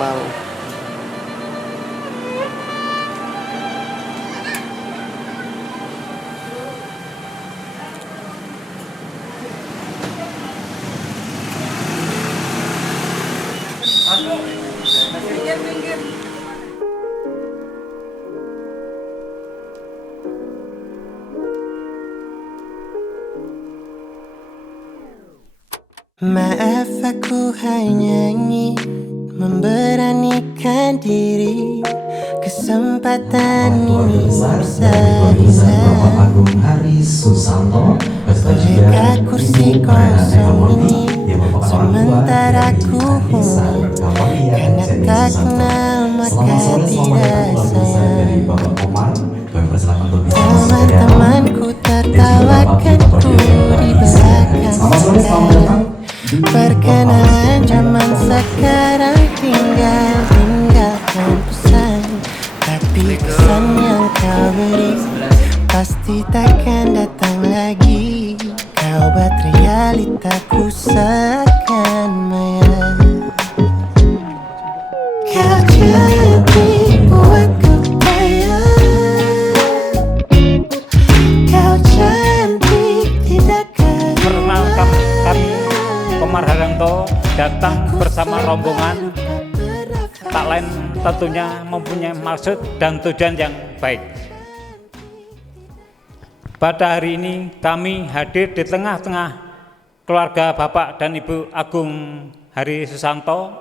mau. Maaf, aku hanya ingin memberanikan diri. Kesempatan ini bisa Bapak Agung Hari Susanto, olehkah kursi kosong ini sementara ku karena tak kenal maka tidak sayang. Teman-temanku tertawakanku di belakang sekarang. Perkenalan zaman sekarang tinggalkan pesan. Tapi kesan yang kau beri pasti takkan datang lagi. Kau buat realitaku seakan maya. Kau cantik buatku kaya. Kau cantik tidak kaya. Perkenalkan kami Komar Haryanto datang bersama rombongan, tak lain tentunya mempunyai maksud dan tujuan yang baik. Pada hari ini kami hadir di tengah-tengah keluarga Bapak dan Ibu Agung Hari Susanto.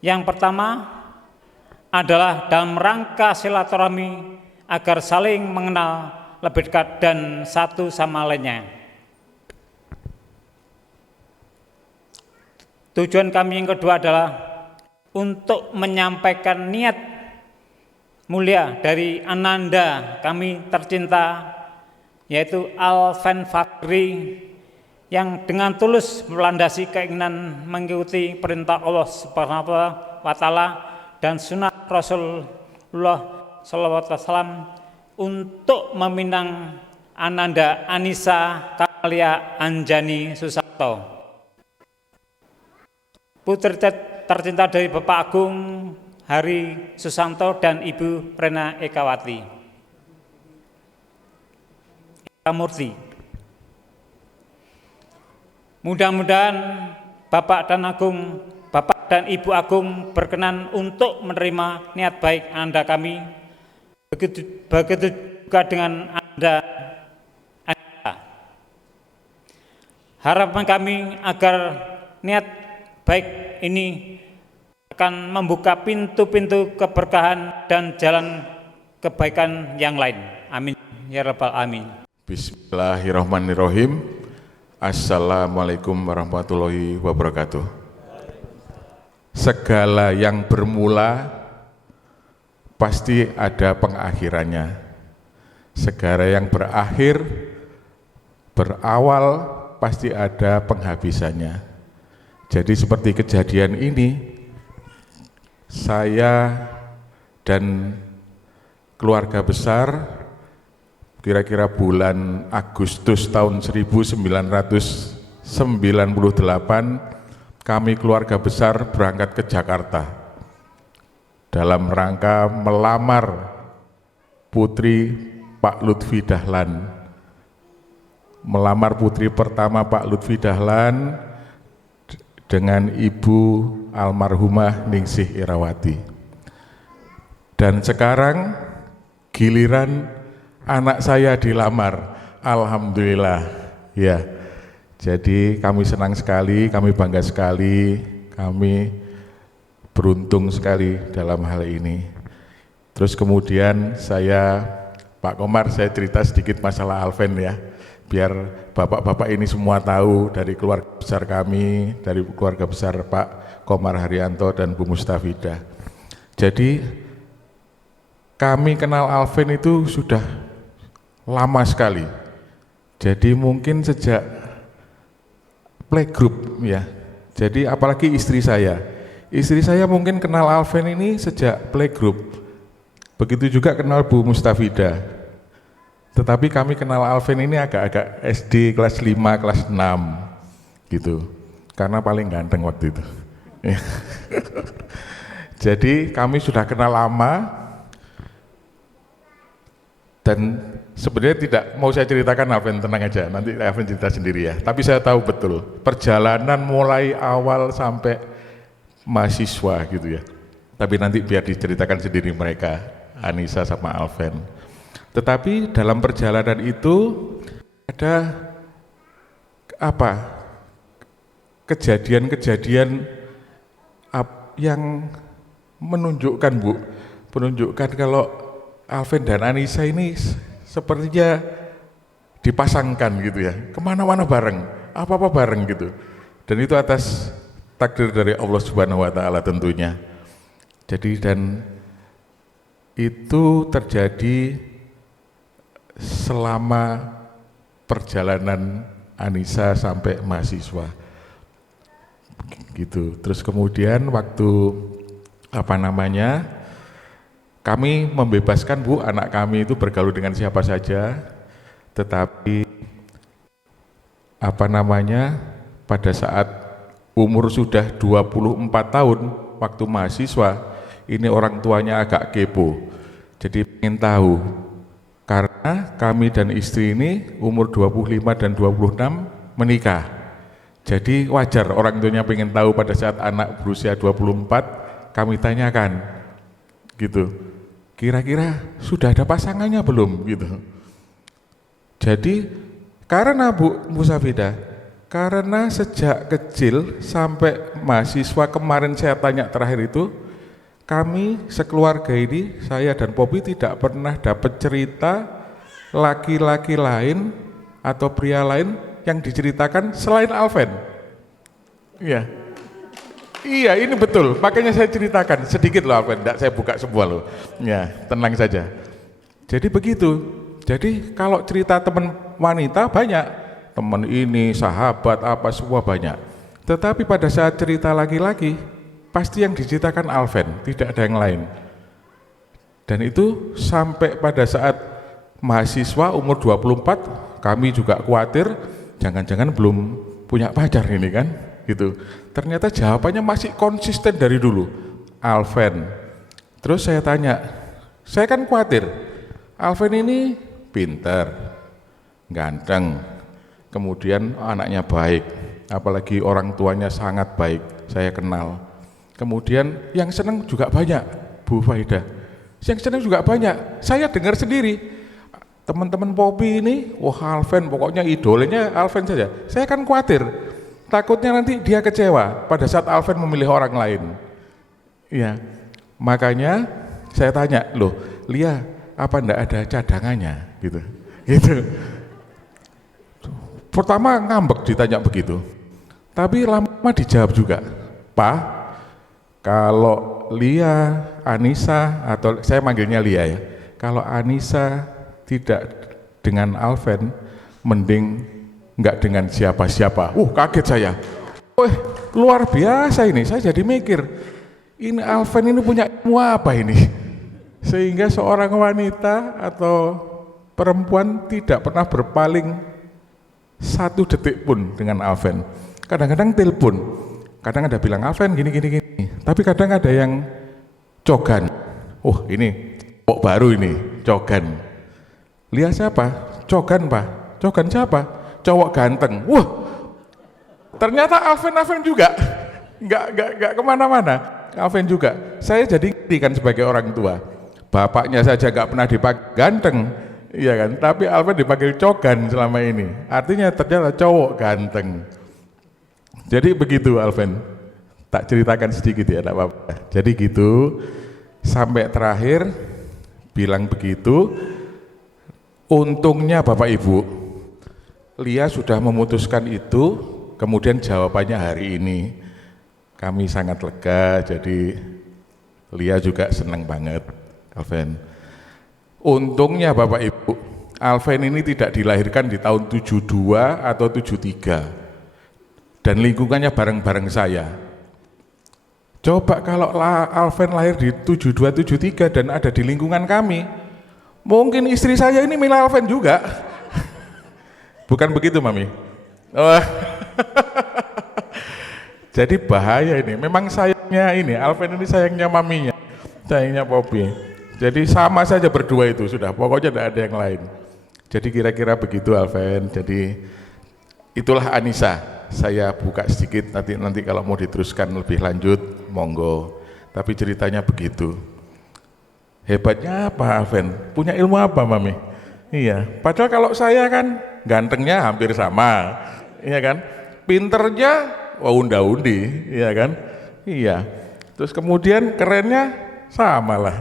Yang pertama adalah dalam rangka silaturahmi agar saling mengenal lebih dekat dan satu sama lainnya. Tujuan kami yang kedua adalah untuk menyampaikan niat mulia dari ananda kami tercinta, yaitu Alven Fakri, yang dengan tulus melandasi keinginan mengikuti perintah Allah Subhanahu wa Ta'ala dan sunnah Rasulullah SAW untuk meminang Ananda Anissa Kamalia Anjani Susanto, putri tercinta dari Bapak Agung Hari Susanto dan Ibu Rena Ekawati Ekamurti. Mudah-mudahan Bapak dan Ibu Agung berkenan untuk menerima niat baik Anda kami. Begitu juga dengan Anda. Harapan kami agar niat baik ini akan membuka pintu-pintu keberkahan dan jalan kebaikan yang lain. Amin ya rabbal alamin. Bismillahirrahmanirrahim. Assalamualaikum warahmatullahi wabarakatuh. Segala yang bermula pasti ada pengakhirannya. Segala yang berawal pasti ada penghabisannya. Jadi seperti kejadian ini, saya dan keluarga besar kira-kira bulan Agustus tahun 1998 kami keluarga besar berangkat ke Jakarta dalam rangka melamar putri Pak Lutfi Dahlan, melamar putri pertama Pak Lutfi Dahlan dengan Ibu almarhumah Ningsih Irawati. Dan sekarang giliran anak saya dilamar, alhamdulillah ya. Jadi kami senang sekali, kami bangga sekali, kami beruntung sekali dalam hal ini. Terus kemudian Pak Komar, saya cerita sedikit masalah Alven ya, biar bapak-bapak ini semua tahu dari keluarga besar kami, dari keluarga besar Pak Komar Haryanto dan Bu Mustafidah. Jadi kami kenal Alven itu sudah lama sekali. Jadi mungkin sejak playgroup ya. Jadi apalagi istri saya mungkin kenal Alven ini sejak playgroup. Begitu juga kenal Bu Mustafidah. Tetapi kami kenal Alven ini agak-agak SD kelas 5, kelas 6 gitu. Karena paling ganteng waktu itu. Jadi kami sudah kenal lama dan sebenarnya tidak mau saya ceritakan, Alvin, tenang aja, nanti Alvin cerita sendiri ya. Tapi saya tahu betul perjalanan mulai awal sampai mahasiswa gitu ya. Tapi nanti biar diceritakan sendiri mereka, Anissa sama Alvin. Tetapi dalam perjalanan itu ada kejadian-kejadian yang menunjukkan kalau Alvin dan Anissa ini sepertinya dipasangkan gitu ya, kemana-mana bareng, apa-apa bareng gitu. Dan itu atas takdir dari Allah Subhanahu Wa Taala tentunya. Jadi dan itu terjadi selama perjalanan Anissa sampai mahasiswa gitu. Terus kemudian waktu kami membebaskan Bu, anak kami itu bergaul dengan siapa saja, tetapi pada saat umur sudah 24 tahun waktu mahasiswa, ini orang tuanya agak kepo, jadi ingin tahu, karena kami dan istri ini umur 25 dan 26 menikah, jadi wajar orang tuanya pengen tahu. Pada saat anak berusia 24 kami tanyakan gitu, kira-kira sudah ada pasangannya belum gitu. Jadi karena Bu Musafida, karena sejak kecil sampai mahasiswa kemarin saya tanya terakhir itu, kami sekeluarga ini, saya dan Popi tidak pernah dapat cerita laki-laki lain atau pria lain yang diceritakan selain Alvin. Iya. Iya, ini betul. Makanya saya ceritakan sedikit loh Alvin, enggak saya buka semua loh. Ya, tenang saja. Jadi begitu. Jadi kalau cerita teman wanita banyak, teman ini, sahabat, apa semua banyak. Tetapi pada saat cerita laki-laki, pasti yang diceritakan Alvin, tidak ada yang lain. Dan itu sampai pada saat mahasiswa umur 24, kami juga khawatir, jangan-jangan belum punya pacar ini kan, gitu. Ternyata jawabannya masih konsisten dari dulu, Alvin. Terus saya tanya, saya kan khawatir, Alvin ini pinter, ganteng, kemudian anaknya baik, apalagi orang tuanya sangat baik, saya kenal. Kemudian yang senang juga banyak, Bu Faidah. Yang senang juga banyak, saya dengar sendiri. Teman-teman Popi ini, wah Alvin, pokoknya idolanya Alvin saja. Saya kan khawatir, takutnya nanti dia kecewa pada saat Alvin memilih orang lain. Iya, makanya saya tanya, loh Lia, apa enggak ada cadangannya? Gitu. Pertama ngambek ditanya begitu, tapi lama dijawab juga, Pak, kalau Lia, Anissa, atau saya manggilnya Lia ya, kalau Anissa tidak dengan Alvin, mending enggak dengan siapa-siapa. Kaget saya. Luar biasa ini, saya jadi mikir, ini Alvin ini punya ilmu apa ini? Sehingga seorang wanita atau perempuan tidak pernah berpaling satu detik pun dengan Alvin. Kadang-kadang telepon, kadang ada bilang Alvin gini, tapi kadang ada yang cogan. Ini kok baru ini, cogan. Lihat siapa? Cogan Pak. Cogan siapa? Cowok ganteng. Ternyata Alvin juga. Enggak kemana-mana. Alvin juga. Saya jadi ngiri kan sebagai orang tua. Bapaknya saja enggak pernah dipanggil ganteng, iya kan? Tapi Alvin dipanggil cogan selama ini. Artinya ternyata cowok ganteng. Jadi begitu Alvin. Tak ceritakan sedikit ya, enggak apa-apa. Jadi gitu sampai terakhir bilang begitu. Untungnya Bapak Ibu, Lia sudah memutuskan itu, kemudian jawabannya hari ini. Kami sangat lega, jadi Lia juga senang banget, Alvin. Untungnya Bapak Ibu, Alvin ini tidak dilahirkan di tahun 72 atau 73, dan lingkungannya bareng-bareng saya. Coba kalau Alvin lahir di 72, 73 dan ada di lingkungan kami, mungkin istri saya ini milih Alvin juga. Bukan begitu, Mami? Jadi bahaya ini. Memang sayangnya ini, Alven ini sayangnya maminya, sayangnya Poppy. Jadi sama saja berdua itu sudah, pokoknya tidak ada yang lain. Jadi kira-kira begitu Alven. Jadi itulah Anissa. Saya buka sedikit, nanti kalau mau diteruskan lebih lanjut, monggo. Tapi ceritanya begitu. Hebatnya apa Alven? Punya ilmu apa Mami? Iya, padahal kalau saya kan gantengnya hampir sama, iya kan? Pinternya unda-undi, iya kan? Iya. Terus kemudian kerennya sama lah.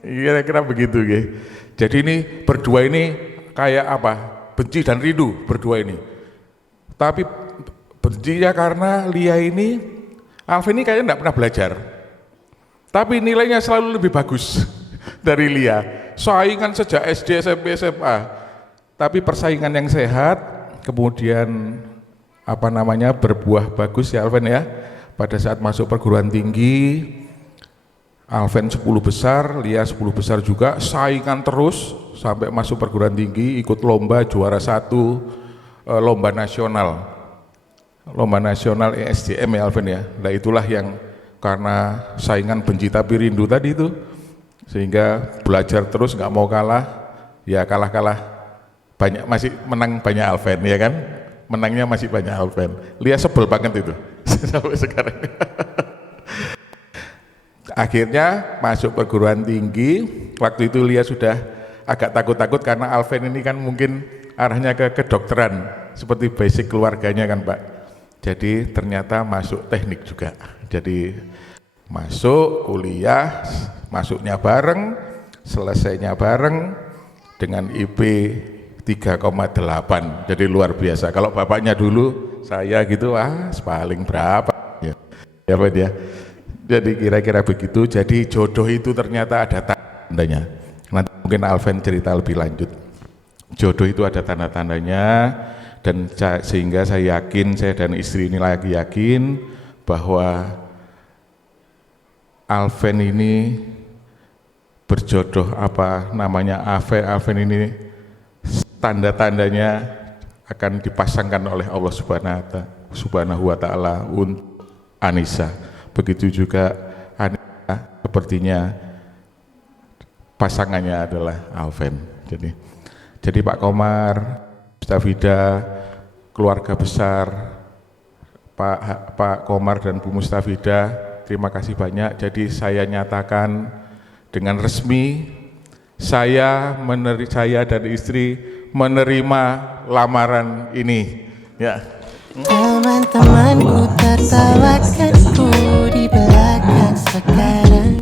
Kira-kira begitu gitu. Jadi ini berdua ini kayak apa? Benci dan rindu berdua ini. Tapi bencinya karena Lia ini, Alven ini kayaknya enggak pernah belajar. Tapi nilainya selalu lebih bagus dari Lia. Saingan sejak SD, SMP, SMA. Tapi persaingan yang sehat, kemudian berbuah bagus ya Alven ya. Pada saat masuk perguruan tinggi, Alven 10 besar, Lia 10 besar juga, saingan terus sampai masuk perguruan tinggi, ikut lomba juara 1 lomba nasional ESDM ya Alven ya. Nah itulah yang karena saingan benci tapi rindu tadi itu, sehingga belajar terus nggak mau kalah, ya kalah banyak, masih menang banyak Alven ya kan, menangnya masih banyak Alven. Lia sebel banget itu sampai sekarang. Akhirnya masuk perguruan tinggi, waktu itu Lia sudah agak takut-takut karena Alven ini kan mungkin arahnya ke kedokteran seperti basic keluarganya kan Pak. Jadi ternyata masuk teknik juga. Jadi masuk kuliah, masuknya bareng, selesainya bareng dengan IP 3,8. Jadi luar biasa. Kalau bapaknya dulu saya gitu, paling berapa ya. Ya Pak ya. Jadi kira-kira begitu. Jadi jodoh itu ternyata ada tandanya. Nanti mungkin Alven cerita lebih lanjut. Jodoh itu ada tanda-tandanya, dan sehingga saya yakin, saya dan istri ini lagi yakin bahwa Alven ini berjodoh Alven ini tanda-tandanya akan dipasangkan oleh Allah Subhanahu wa taala untuk Anissa. Begitu juga Anissa sepertinya pasangannya adalah Alven. Jadi Pak Komar, Mustafida, keluarga besar Pak Komar dan Bu Mustafida, terima kasih banyak. Jadi saya nyatakan dengan resmi, saya dan istri menerima lamaran ini. Ya. Teman-temanku tertawakanku di belakang sekarang.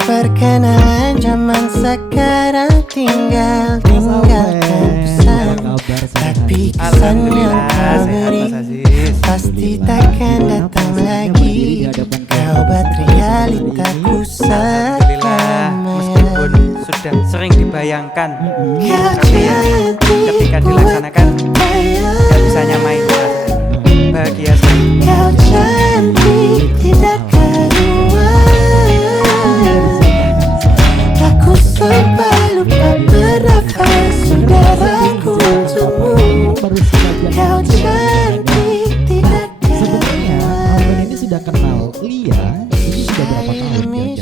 Perkenalan zaman sekarang tinggalkan pesan. Tapi kesan yang kau beri pasti takkan datang lagi. Kau buat realitaku selamanya. Meskipun sudah sering dibayangkan, tapi ya ketika dilaksanakan gak bisa nyamain rasanya. Bahagia sekali. Kau cantik tidak karuan. Aku sampai lupa bernafas, saudaraku untukmu. Kau cantik tidak Sebenarnya Alven ini sudah kenal Lia ini sudah berapa tahun kira-kira?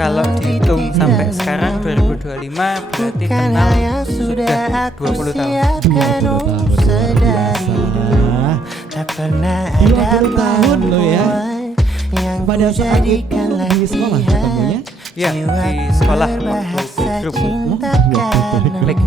Kalau dihitung sampai sekarang 2025 berarti kenal sudah 20 tahun. 20 tahun. Tak pernah 20 tahun loh ya. Pada saat itu di sekolah ketemunya? Ya, di sekolah waktu grup. Klik.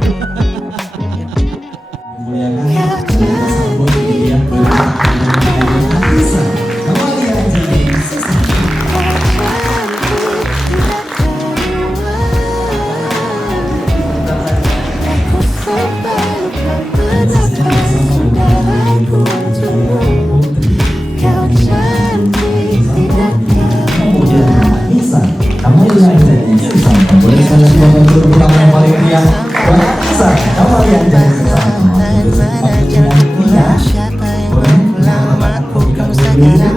Siapa yang pulang aku kamu sekarang.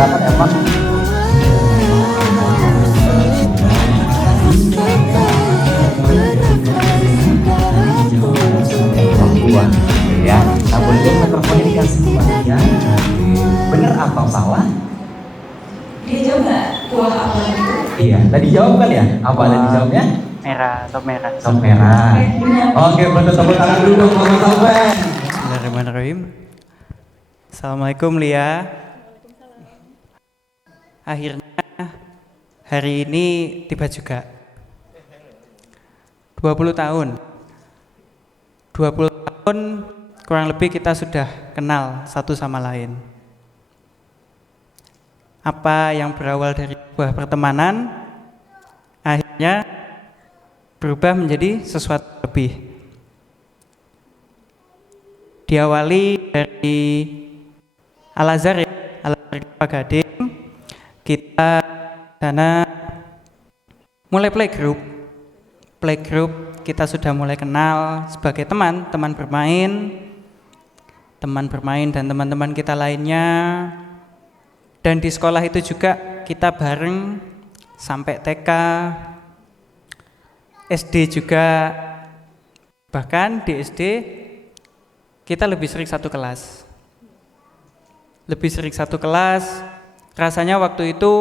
menciptakan emang perempuan ya. Nah boleh dong mikrofonnya dikasih kembalinya. Bener atau salah? Dia jawab nggak buah apa itu? Iya, tadi jawab kan ya? Apa tadi jawabnya? Merah, sop merah. Sop merah. Oke, bentuk tepuk tangan dulu dong teman-teman. Bismillahirrahmanirrahim. Assalamualaikum Lia. Akhirnya hari ini tiba juga. 20 tahun. 20 tahun kurang lebih kita sudah kenal satu sama lain. Apa yang berawal dari sebuah pertemanan akhirnya berubah menjadi sesuatu lebih. Diawali dari Al-Azhar, Al-Azhar Kelapa Gading, kita sana mulai playgroup kita sudah mulai kenal sebagai teman bermain dan teman-teman kita lainnya. Dan di sekolah itu juga kita bareng sampai TK, SD juga, bahkan di SD kita lebih sering satu kelas. Rasanya waktu itu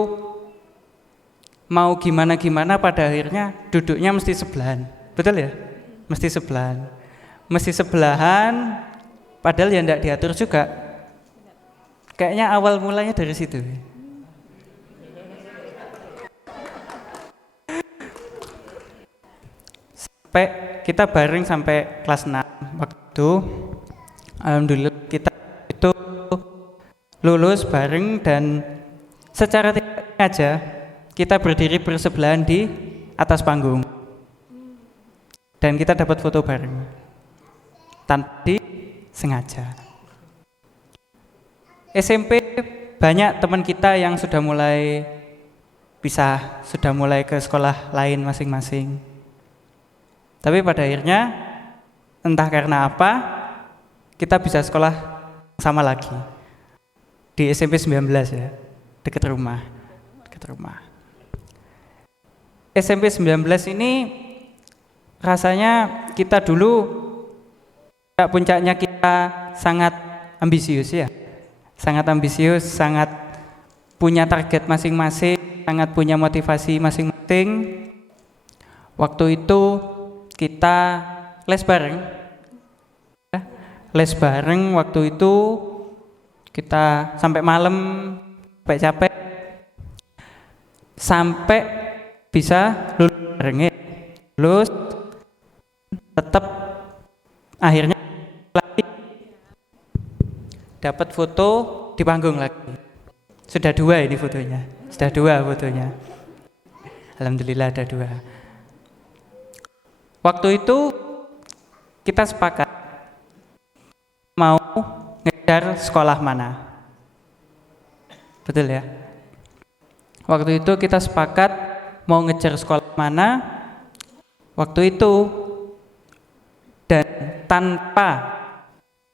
mau gimana pada akhirnya duduknya mesti sebelahan. Betul ya? Mesti sebelahan, padahal ya enggak diatur juga. Kayaknya awal mulanya dari situ. Sampai kita bareng sampai kelas 6 waktu itu. Alhamdulillah kita itu lulus bareng dan secara tidak sengaja kita berdiri bersebelahan di atas panggung. Dan kita dapat foto bareng. Tanpa disengaja. SMP banyak teman kita yang sudah mulai pisah, sudah mulai ke sekolah lain masing-masing. Tapi pada akhirnya entah karena apa kita bisa sekolah sama lagi di SMP 19 ya, dekat rumah. SMP 19 ini rasanya kita dulu puncaknya kita sangat ambisius ya. Sangat punya target masing-masing, sangat punya motivasi masing-masing. Waktu itu kita les bareng waktu itu kita sampai malam, capek sampai bisa lulus tetap akhirnya dapat foto di panggung lagi. Sudah dua fotonya. Alhamdulillah ada 2. Waktu itu kita sepakat mau ngejar sekolah mana. Betul ya? Waktu itu kita sepakat mau ngejar sekolah mana. Waktu itu dan tanpa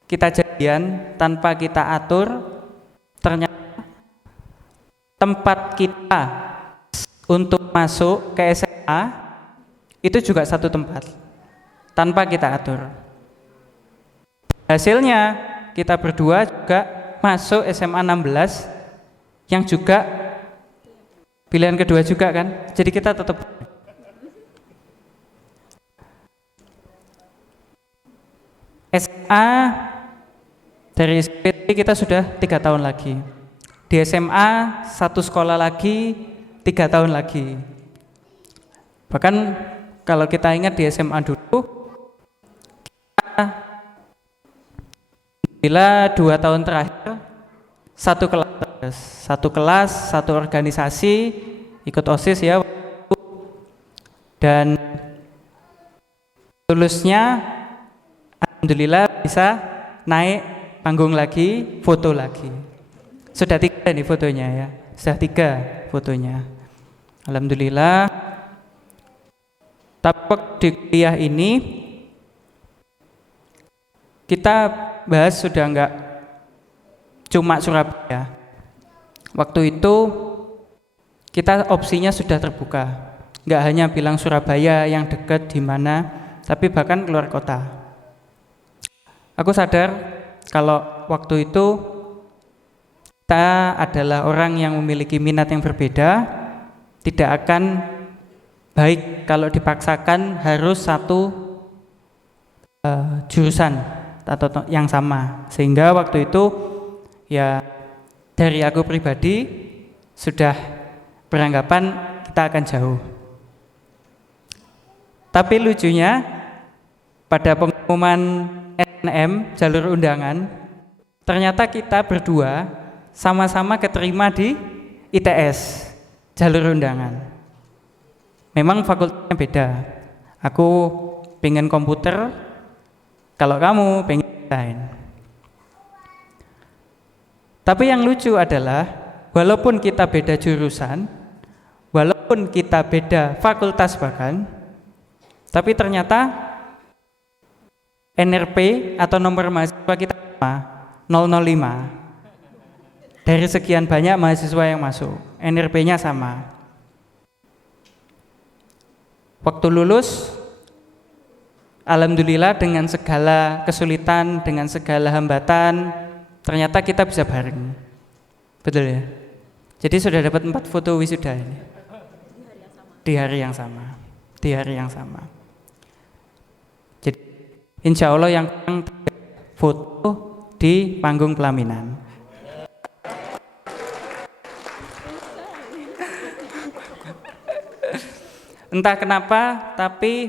kita jadian, tanpa kita atur, ternyata tempat kita untuk masuk ke SMA itu juga satu tempat, tanpa kita atur. Hasilnya kita berdua juga masuk SMA 16 yang juga pilihan kedua juga kan, jadi kita tetap. SMA dari SPT kita sudah 3 tahun lagi. Di SMA 1 sekolah lagi 3 tahun lagi. Bahkan kalau kita ingat di SMA dulu, bila 2 tahun terakhir satu kelas, satu organisasi, ikut OSIS ya, dan lulusnya alhamdulillah bisa naik panggung lagi, foto lagi. Sudah 3 nih fotonya ya, sudah 3 fotonya. Alhamdulillah. Tapi di kuliah ini kita bahas sudah enggak cuma Surabaya. Waktu itu kita opsinya sudah terbuka, nggak hanya bilang Surabaya yang dekat di mana, tapi bahkan keluar kota. Aku sadar kalau waktu itu kita adalah orang yang memiliki minat yang berbeda, tidak akan baik kalau dipaksakan harus satu jurusan atau yang sama. Sehingga waktu itu ya dari aku pribadi sudah beranggapan kita akan jauh. Tapi lucunya pada pengumuman SNM jalur undangan ternyata kita berdua sama-sama keterima di ITS jalur undangan. Memang fakultasnya beda. Aku pengen komputer, kalau kamu pengen desain. Tapi yang lucu adalah walaupun kita beda jurusan, walaupun kita beda fakultas bahkan, tapi ternyata NRP atau nomor mahasiswa kita sama, 005. Dari sekian banyak mahasiswa yang masuk, NRP-nya sama. Waktu lulus, alhamdulillah dengan segala kesulitan, dengan segala hambatan, ternyata kita bisa bareng. Betul ya? Jadi sudah dapat 4 foto wisuda ini. Di hari yang sama. Di hari yang sama. Jadi insya Allah yang foto di panggung pelaminan. Entah kenapa, tapi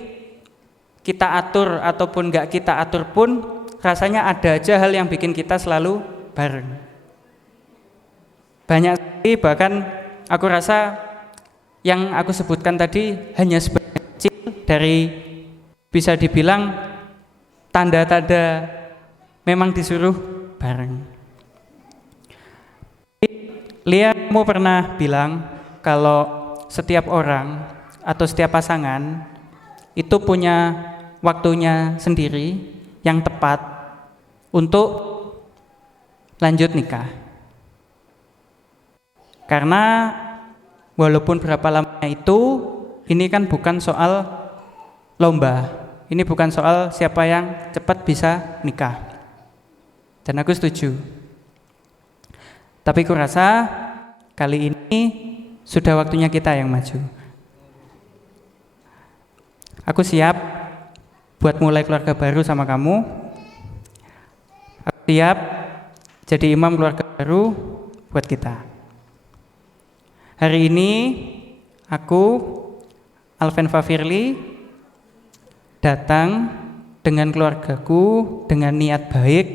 kita atur ataupun enggak kita atur pun rasanya ada aja hal yang bikin kita selalu bareng. Banyak sekali, bahkan aku rasa yang aku sebutkan tadi hanya sebagian kecil dari bisa dibilang tanda-tanda memang disuruh bareng. Lia mau pernah bilang kalau setiap orang atau setiap pasangan itu punya waktunya sendiri yang tepat untuk lanjut nikah. Karena walaupun berapa lamanya itu, ini kan bukan soal lomba, ini bukan soal siapa yang cepat bisa nikah. Dan aku setuju. Tapi aku rasa kali ini sudah waktunya kita yang maju. Aku siap buat mulai keluarga baru sama kamu. Aku siap jadi imam keluarga baru buat kita. Hari ini aku, Alven Fafirli, datang dengan keluargaku dengan niat baik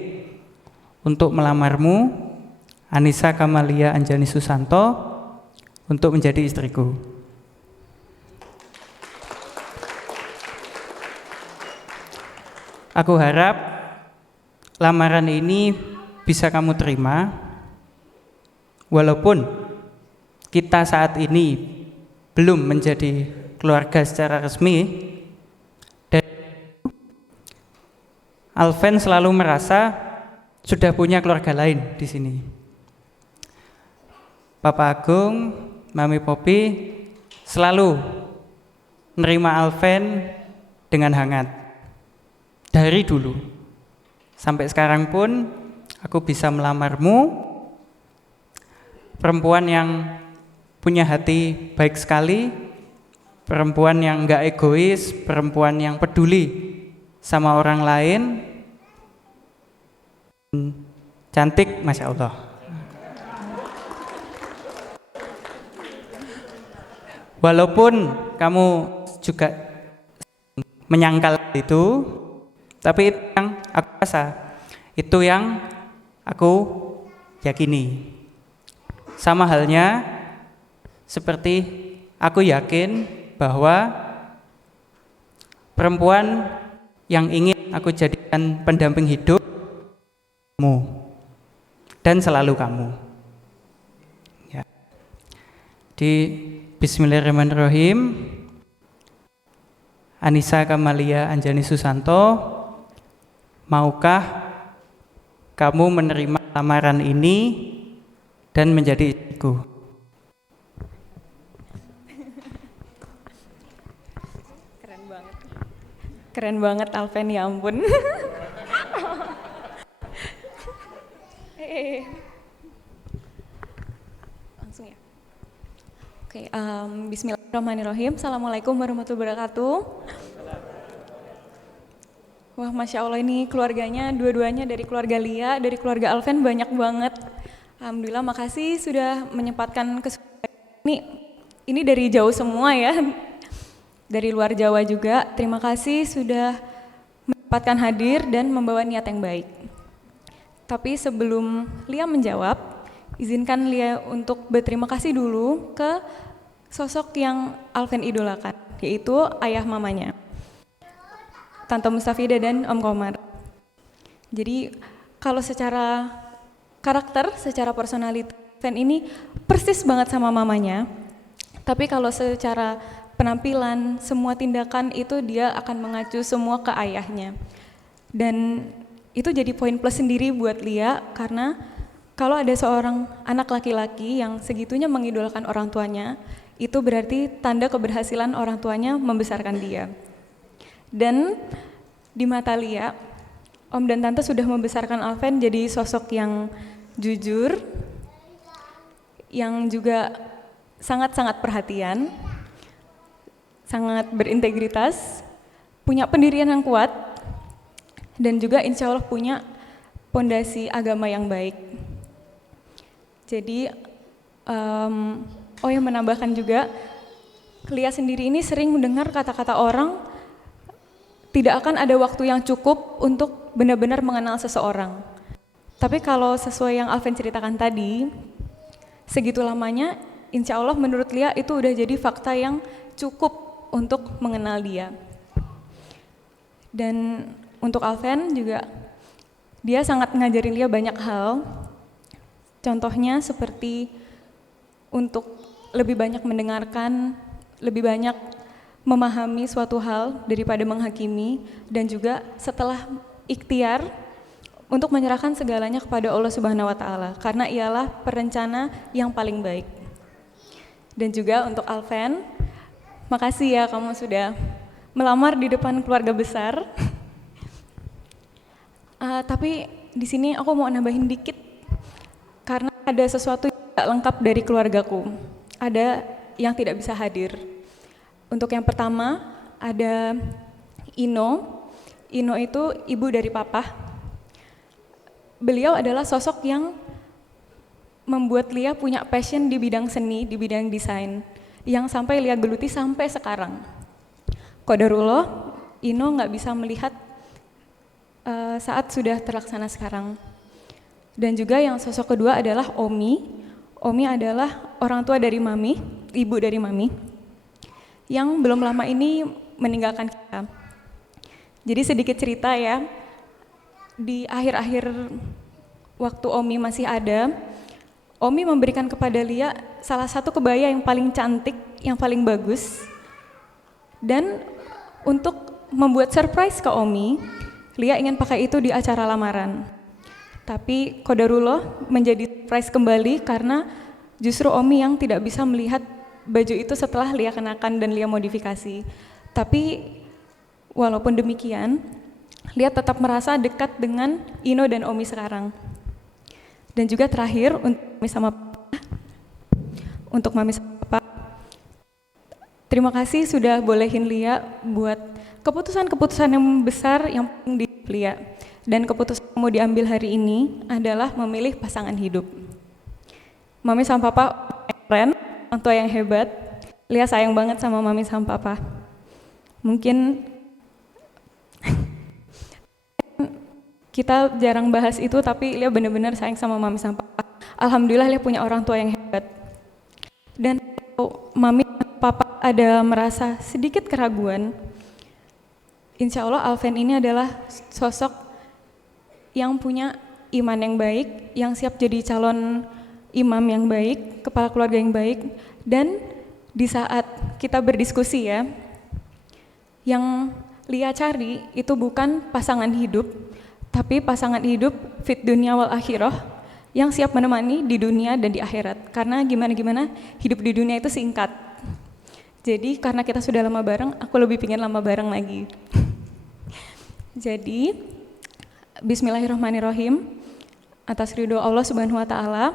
untuk melamarmu, Anissa Kamalia Anjani Susanto, untuk menjadi istriku. Aku harap lamaran ini bisa kamu terima, walaupun kita saat ini belum menjadi keluarga secara resmi. Dan Alven selalu merasa sudah punya keluarga lain di sini. Papa Agung, Mami Popi selalu menerima Alven dengan hangat. Dari dulu sampai sekarang pun aku bisa melamarmu, perempuan yang punya hati baik sekali, perempuan yang enggak egois, perempuan yang peduli sama orang lain, cantik, Masya Allah. Walaupun kamu juga menyangkal itu, tapi itu yang aku rasa, itu yang aku yakini. Sama halnya seperti aku yakin bahwa perempuan yang ingin aku jadikan pendamping hidupmu dan selalu kamu. Ya. Di Bismillahirrahmanirrahim, Anissa Kamalia Anjani Susanto, maukah kamu menerima lamaran ini dan menjadi istriku. Keren banget Alven, ya ampun. Langsung ya. Oke, bismillahirrahmanirrahim. Assalamualaikum warahmatullahi wabarakatuh. Wah, Masya Allah, ini keluarganya, dua-duanya dari keluarga Lia, dari keluarga Alven banyak banget. Alhamdulillah, makasih sudah menyempatkan kesempatan ini dari jauh semua ya. Dari luar Jawa juga, terima kasih sudah menyempatkan hadir dan membawa niat yang baik. Tapi sebelum Lia menjawab, izinkan Lia untuk berterima kasih dulu ke sosok yang Alven idolakan, yaitu ayah mamanya, Tante Mustafida dan Om Komar. Jadi kalau secara karakter, secara personality, Alven ini persis banget sama mamanya, tapi kalau secara penampilan, semua tindakan itu dia akan mengacu semua ke ayahnya. Dan itu jadi poin plus sendiri buat Lia, karena kalau ada seorang anak laki-laki yang segitunya mengidolakan orang tuanya, itu berarti tanda keberhasilan orang tuanya membesarkan dia. Dan di mata Lia, Om dan Tante sudah membesarkan Alven jadi sosok yang jujur, yang juga sangat-sangat perhatian, sangat berintegritas, punya pendirian yang kuat, dan juga insya Allah punya pondasi agama yang baik. Jadi, yang menambahkan juga, Lia sendiri ini sering mendengar kata-kata orang, tidak akan ada waktu yang cukup untuk benar-benar mengenal seseorang. Tapi kalau sesuai yang Alven ceritakan tadi, segitu lamanya, insya Allah menurut Lia itu udah jadi fakta yang cukup untuk mengenal dia. Dan untuk Alven juga, dia sangat ngajarin Lia banyak hal. Contohnya seperti untuk lebih banyak mendengarkan, lebih banyak memahami suatu hal daripada menghakimi, dan juga setelah ikhtiar untuk menyerahkan segalanya kepada Allah Subhanahu wa Ta'ala, karena ialah perencana yang paling baik. Dan juga untuk Alven, makasih ya kamu sudah melamar di depan keluarga besar. Tapi di sini aku mau nambahin dikit, karena ada sesuatu yang tidak lengkap dari keluargaku. Ada yang tidak bisa hadir. Untuk yang pertama ada Ino. Ino itu ibu dari Papa. Beliau adalah sosok yang membuat Lia punya passion di bidang seni, di bidang desain, yang sampai Lia geluti sampai sekarang. Qadarullah, Ino nggak bisa melihat saat sudah terlaksana sekarang. Dan juga yang sosok kedua adalah Omi. Omi adalah orang tua dari Mami, ibu dari Mami, yang belum lama ini meninggalkan kita. Jadi sedikit cerita ya, di akhir-akhir waktu Omi masih ada, Omi memberikan kepada Lia salah satu kebaya yang paling cantik, yang paling bagus. Dan untuk membuat surprise ke Omi, Lia ingin pakai itu di acara lamaran. Tapi qadarullah menjadi surprise kembali karena justru Omi yang tidak bisa melihat baju itu setelah Lia kenakan dan Lia modifikasi. Tapi walaupun demikian, Lia tetap merasa dekat dengan Ino dan Omi sekarang. Dan juga terakhir untuk Mami sama Papa, terima kasih sudah bolehin Lia buat keputusan-keputusan yang besar yang penting di Lia. Dan keputusan yang mau diambil hari ini adalah memilih pasangan hidup. Mami sama Papa keren, orang tua yang hebat. Lia sayang banget sama Mami sama Papa. Mungkin kita jarang bahas itu, tapi Lia benar-benar sayang sama Mami sama Papa. Alhamdulillah Lia punya orang tua yang hebat. Dan Mami dan Papa ada merasa sedikit keraguan, insya Allah Alven ini adalah sosok yang punya iman yang baik, yang siap jadi calon imam yang baik, kepala keluarga yang baik. Dan di saat kita berdiskusi ya, yang Lia cari itu bukan pasangan hidup, tapi pasangan hidup fit dunia wal akhirah, yang siap menemani di dunia dan di akhirat. Karena gimana-gimana hidup di dunia itu singkat. Jadi karena kita sudah lama bareng, aku lebih pengen lama bareng lagi. Jadi bismillahirrahmanirrahim. Atas ridho Allah Subhanahu wa taala,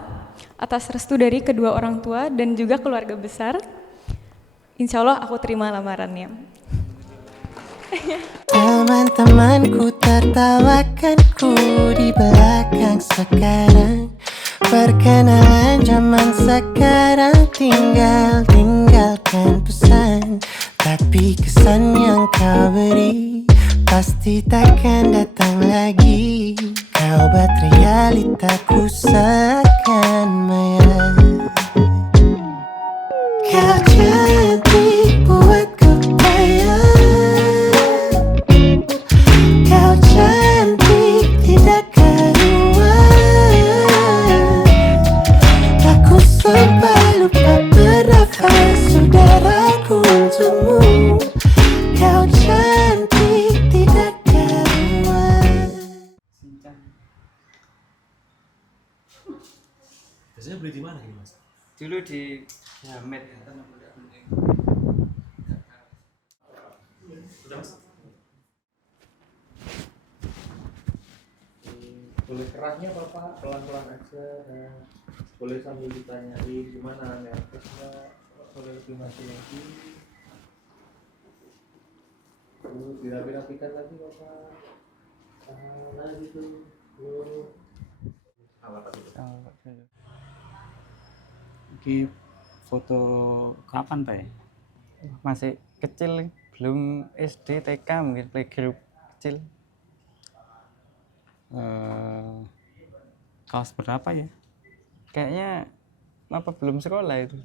atas restu dari kedua orang tua dan juga keluarga besar, insya Allah aku terima lamarannya. Teman-temanku tertawakanku di belakang sekarang. Perkenalan zaman sekarang tinggalkan pesan. Tapi kesan yang kau beri pasti takkan datang lagi. Kau buat realitaku seakan maya. Kau cantik buatku bayang. Kau cantik tidak karuan. Aku sampai lupa bernafas saudaraku untukmu. Kau cantik tidak karuan. Biasanya beli di mana ini Mas? Dulu di Jamet. Sudah Mas? Boleh kerasnya Bapak, pelan-pelan aja. Nah, boleh sambil ditanyain gimana nervesnya, boleh lebih maju lagi. Dirapi-rapikan lagi Bapak. Nah gitu. Ini foto kapan Pak? Masih kecil, belum SD, TK, mungkin playgroup kecil. Kelas berapa ya? Kayaknya apa belum sekolah itu.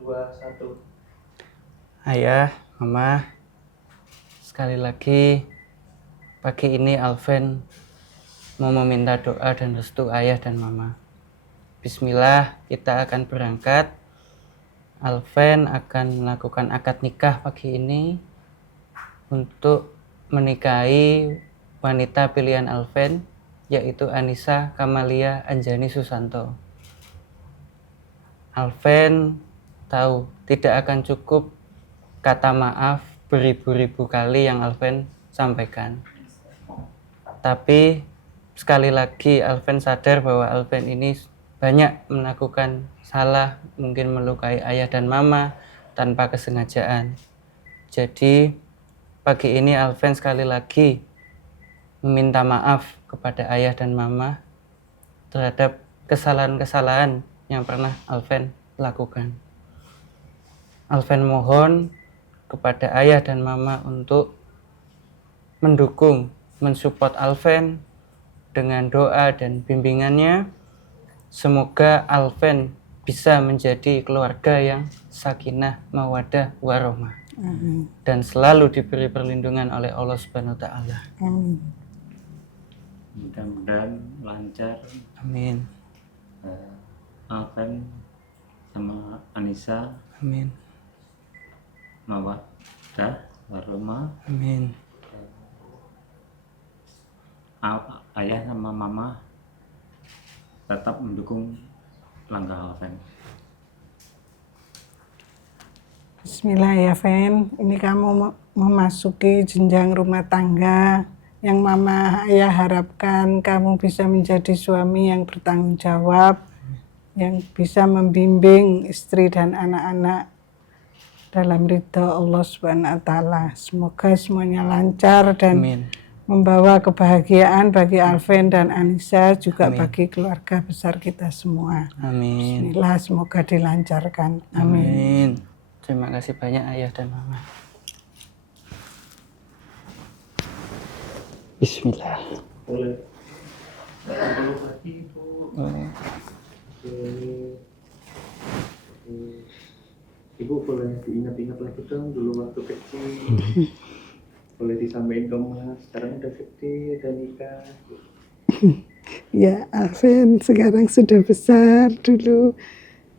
2-1. Ayah, Mama, sekali lagi pagi ini Alven mau meminta doa dan restu ayah dan mama. Bismillah, kita akan berangkat. Alven akan melakukan akad nikah pagi ini untuk menikahi wanita pilihan Alven, yaitu Anissa Kamalia Anjani Susanto. Alven tahu tidak akan cukup kata maaf beribu-ribu kali yang Alven sampaikan. Tapi sekali lagi Alven sadar bahwa Alven ini banyak melakukan salah, mungkin melukai ayah dan mama tanpa kesengajaan. Jadi pagi ini Alven sekali lagi meminta maaf kepada ayah dan mama terhadap kesalahan-kesalahan yang pernah Alven lakukan. Alven mohon kepada ayah dan mama untuk mendukung, mensupport Alven dengan doa dan bimbingannya. Semoga Alven bisa menjadi keluarga yang sakinah, mawaddah, warahmah. Dan selalu diberi perlindungan oleh Allah Subhanahu wa taala. Mudah-mudahan lancar. Amin. Alven sama Anissa Amin. mawaddah, warahmah. Amin. Ayah sama mama tetap mendukung langkah Alven. Bismillah ya Fen, ini kamu memasuki jenjang rumah tangga yang mama ayah harapkan kamu bisa menjadi suami yang bertanggung jawab, yang bisa membimbing istri dan anak-anak dalam ridha Allah Subhanahu wa taala. Semoga semuanya lancar dan Amin. membawa kebahagiaan bagi Alven dan Anissa, juga Amin. bagi keluarga besar kita semua. Amin. Bismillah, semoga dilancarkan. Amin. Amin. Terima kasih banyak ayah dan mama. Bismillah. Boleh. Perlu lagi Bu. Ibu boleh diingat-ingat lagi dong dulu waktu kecil. Boleh disampaikan ke Mas, sekarang udah gede, udah nikah. Ya, Alven sekarang sudah besar, dulu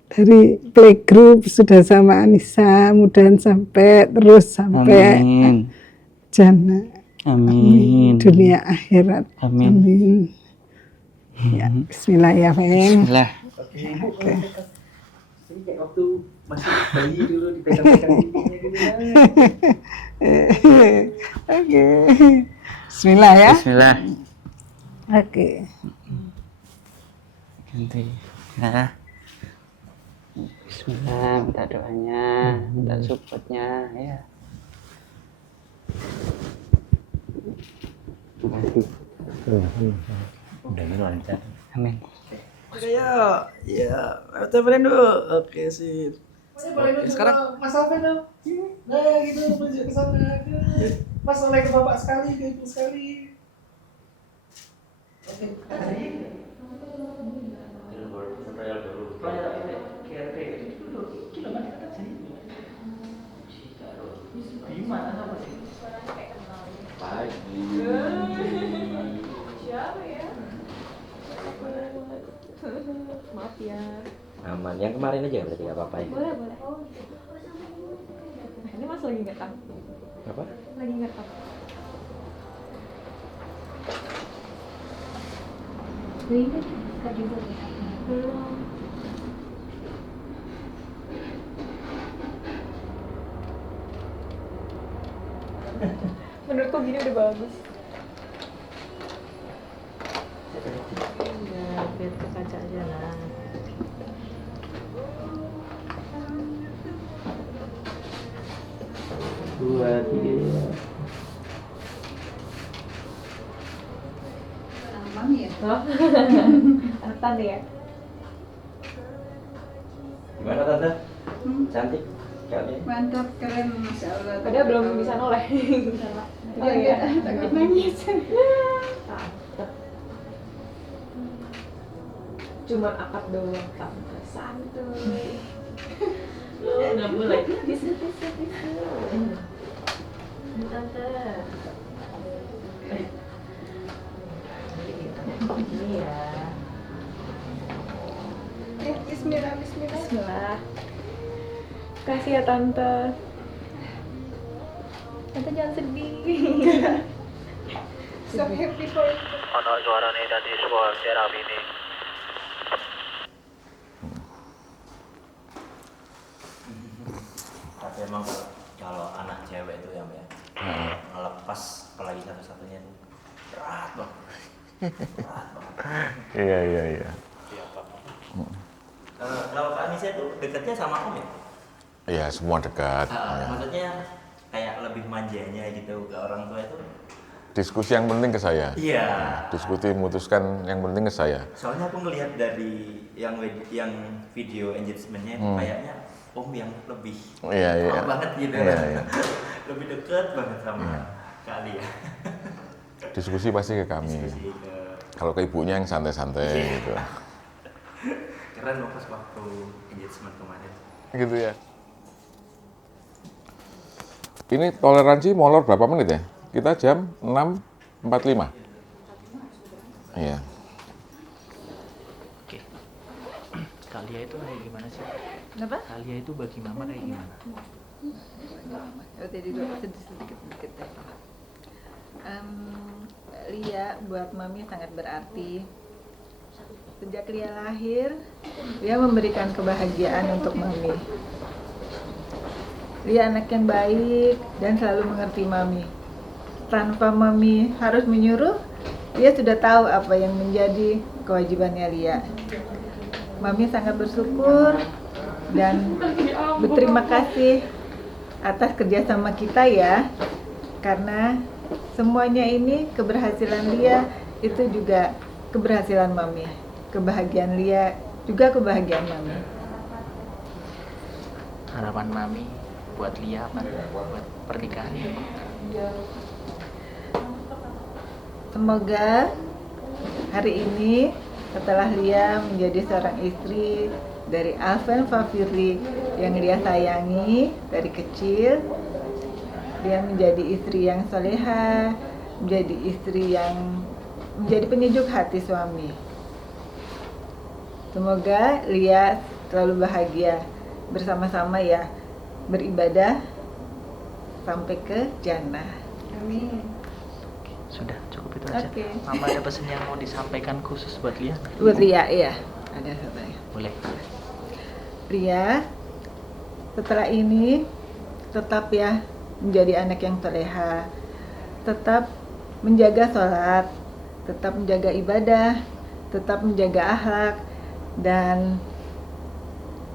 dari playgroup sudah sama Anissa, mudahan sampai terus sampai Amin. jannah. Amin. Dunia akhirat. Amin. Amin. Ya, bismillah ya, Fen. Bismillah. Oke. Ini kayak waktu masih bayi dulu dipegang-pegang pipinya gitu ya. Oke. Bismillah ya. Bismillah. Oke. Ganti. Nah. Bismillah, minta doanya, minta supportnya ya. Terima kasih. Udah lancar. Amin. Oke ya, temenin dulu. Oke sih. Sekarang Mas Alvin dong. Nah gitu, menuju ke sana. Mas oleh ke bapak sekali, ke ibu sekali. Oke. Siapa ya? Maaf ya. Aman. Yang kemarin aja berarti nggak apa-apa ya. Boleh. Ini Mas lagi ngerekam. Apa? Lagi ngerekam. Ini kan juga belum. Menurutku gini udah bagus. Ya, biar ke kaca aja lah. Dua, tiga. Mami ya? Oh. Anak tante ya? Gimana tante? Cantik kalian? Mantap, keren, Masya Allah. Padahal belum bisa noleh. Oh iya, takut nangis. Mantap. Cuman akad doang, tante santuy. Nggak boleh. Tisu. Tante. Ini ya. Bismillah. Bismillah. Kasih ya tante. Tante jangan sedih. So happy for you. Ono suarane tadi suara seram ini. Tapi emang kalau anak cewek itu ya, Mbak, melepas apalagi satu-satunya itu berat banget. Iya. Kalau Kak Anissa itu dekatnya sama Om ya? Iya, semua dekat. Maksudnya kayak lebih manjanya gitu ke orang tua itu? Diskusi yang penting ke saya. Iya. Diskusi memutuskan yang penting ke saya. Soalnya aku ngelihat dari yang video engagement-nya itu kayaknya Om yang lebih Iya. banget gitu. Iya. Lebih dekat banget sama Kak Alia. Diskusi pasti ke kami. Kalau ke ibunya yang santai-santai gitu. Keren loh pas waktu engagement kemarin. Gitu ya. Ini toleransi molor berapa menit ya? Kita jam 6.45. Iya. Oke. Kalia itu kayak gimana sih? Kenapa? Kalia itu bagi mama kayak gimana? Tadi dulu sedikit deh. Lia buat Mami sangat berarti. Sejak Lia lahir, Lia memberikan kebahagiaan untuk Mami. Lia anak yang baik dan selalu mengerti Mami. Tanpa Mami harus menyuruh, Lia sudah tahu apa yang menjadi kewajibannya Lia. Mami sangat bersyukur dan berterima kasih atas kerjasama kita ya, karena semuanya ini keberhasilan Lia itu juga keberhasilan Mami. Kebahagiaan Lia juga kebahagiaan Mami. Harapan mami buat Lia apa? Buat pernikahan ini? Semoga hari ini setelah Lia menjadi seorang istri dari Alven Fafirli yang Lia sayangi dari kecil, dia menjadi istri yang soleha, menjadi istri yang menjadi penyejuk hati suami. Semoga Lia selalu bahagia bersama-sama ya, beribadah sampai ke jannah. Amin. Sudah, cukup itu aja. Oke. Mama ada pesan yang mau disampaikan khusus buat Lia? Buat Lia, iya. Ada satu ya. Boleh. Lia, setelah ini tetap ya menjadi anak yang soleha, tetap menjaga sholat, tetap menjaga ibadah, tetap menjaga akhlak, dan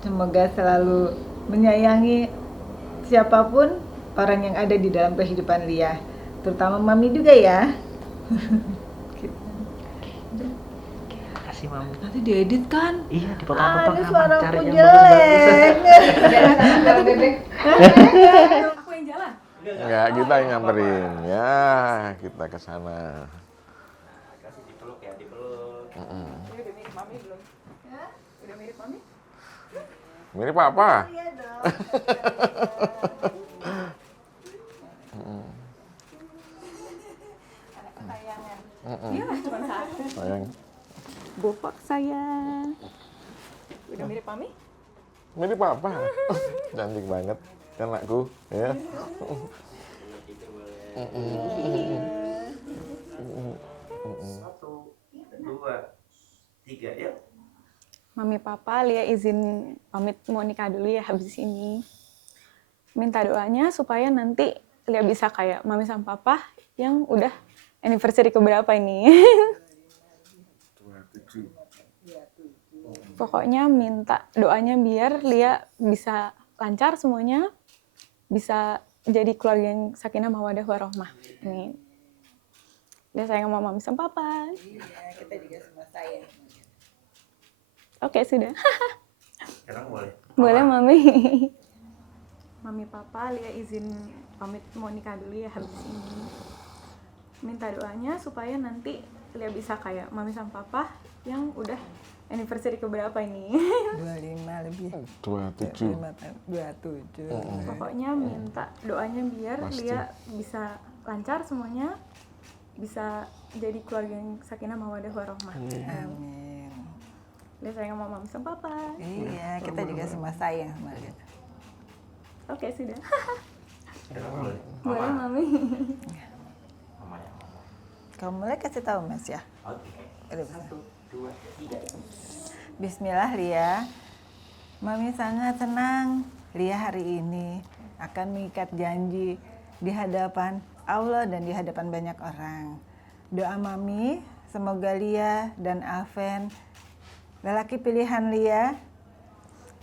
semoga selalu menyayangi siapapun orang yang ada di dalam kehidupan Lia, terutama Mami juga ya. Kasih Mami. Nanti diedit kan? Iya, dipotong-potong. Ini aman. suara Cari aku yang jelek. bagus-bagus. Aku yang jalan. Enggak, kita yang nyamperin. Ya, kita ke sana. Kasih dipeluk ya, dipeluk. Udah mirip Mami belum? Ya, udah mirip Mami? Mirip apa? Iya dong. Anak kesayangan. Mm-mm. Iya lah, cuma satu. Sayang. Bopak sayang. Udah mirip Mami? Mirip apa? Cantik banget kan anakku, ya. Satu, dua, tiga, yuk. Mami Papa, Lia izin pamit mau nikah dulu ya habis ini. Minta doanya supaya nanti Lia bisa kayak Mami sama Papa yang udah anniversary keberapa ini. Pokoknya minta doanya biar Lia bisa lancar semuanya, bisa jadi keluarga yang sakinah mawaddah warahmah. Amin. Lia sayang sama Mami sama Papa. Iya, kita juga semua sayang. Oke, sudah. Sekarang boleh. Boleh, Mami. Mami Papa, Lia izin pamit mau nikah dulu ya habis ini. Minta doanya supaya nanti Lia bisa kayak Mami sama Papa yang udah anniversary keberapa ini. 25 lebih. 27. 27. Pokoknya minta doanya biar Pasti. Lia bisa lancar semuanya, bisa jadi keluarga yang sakinah mawaddah warahmah. Amin. Lia sayang sama Mami sama Papa. Iya, kita juga semua sayang sama dia. Oke, sudah. Sekarang boleh. Boleh, Mami. Mama ya, mama. Kamu mulai kasih tahu Mas ya. Oke. Udah bisa. Satu, dua, tiga. Bismillah Lia. Mami sangat senang Lia hari ini akan mengikat janji di hadapan Allah dan di hadapan banyak orang. Doa Mami, semoga Lia dan Alven, lelaki pilihan Lia,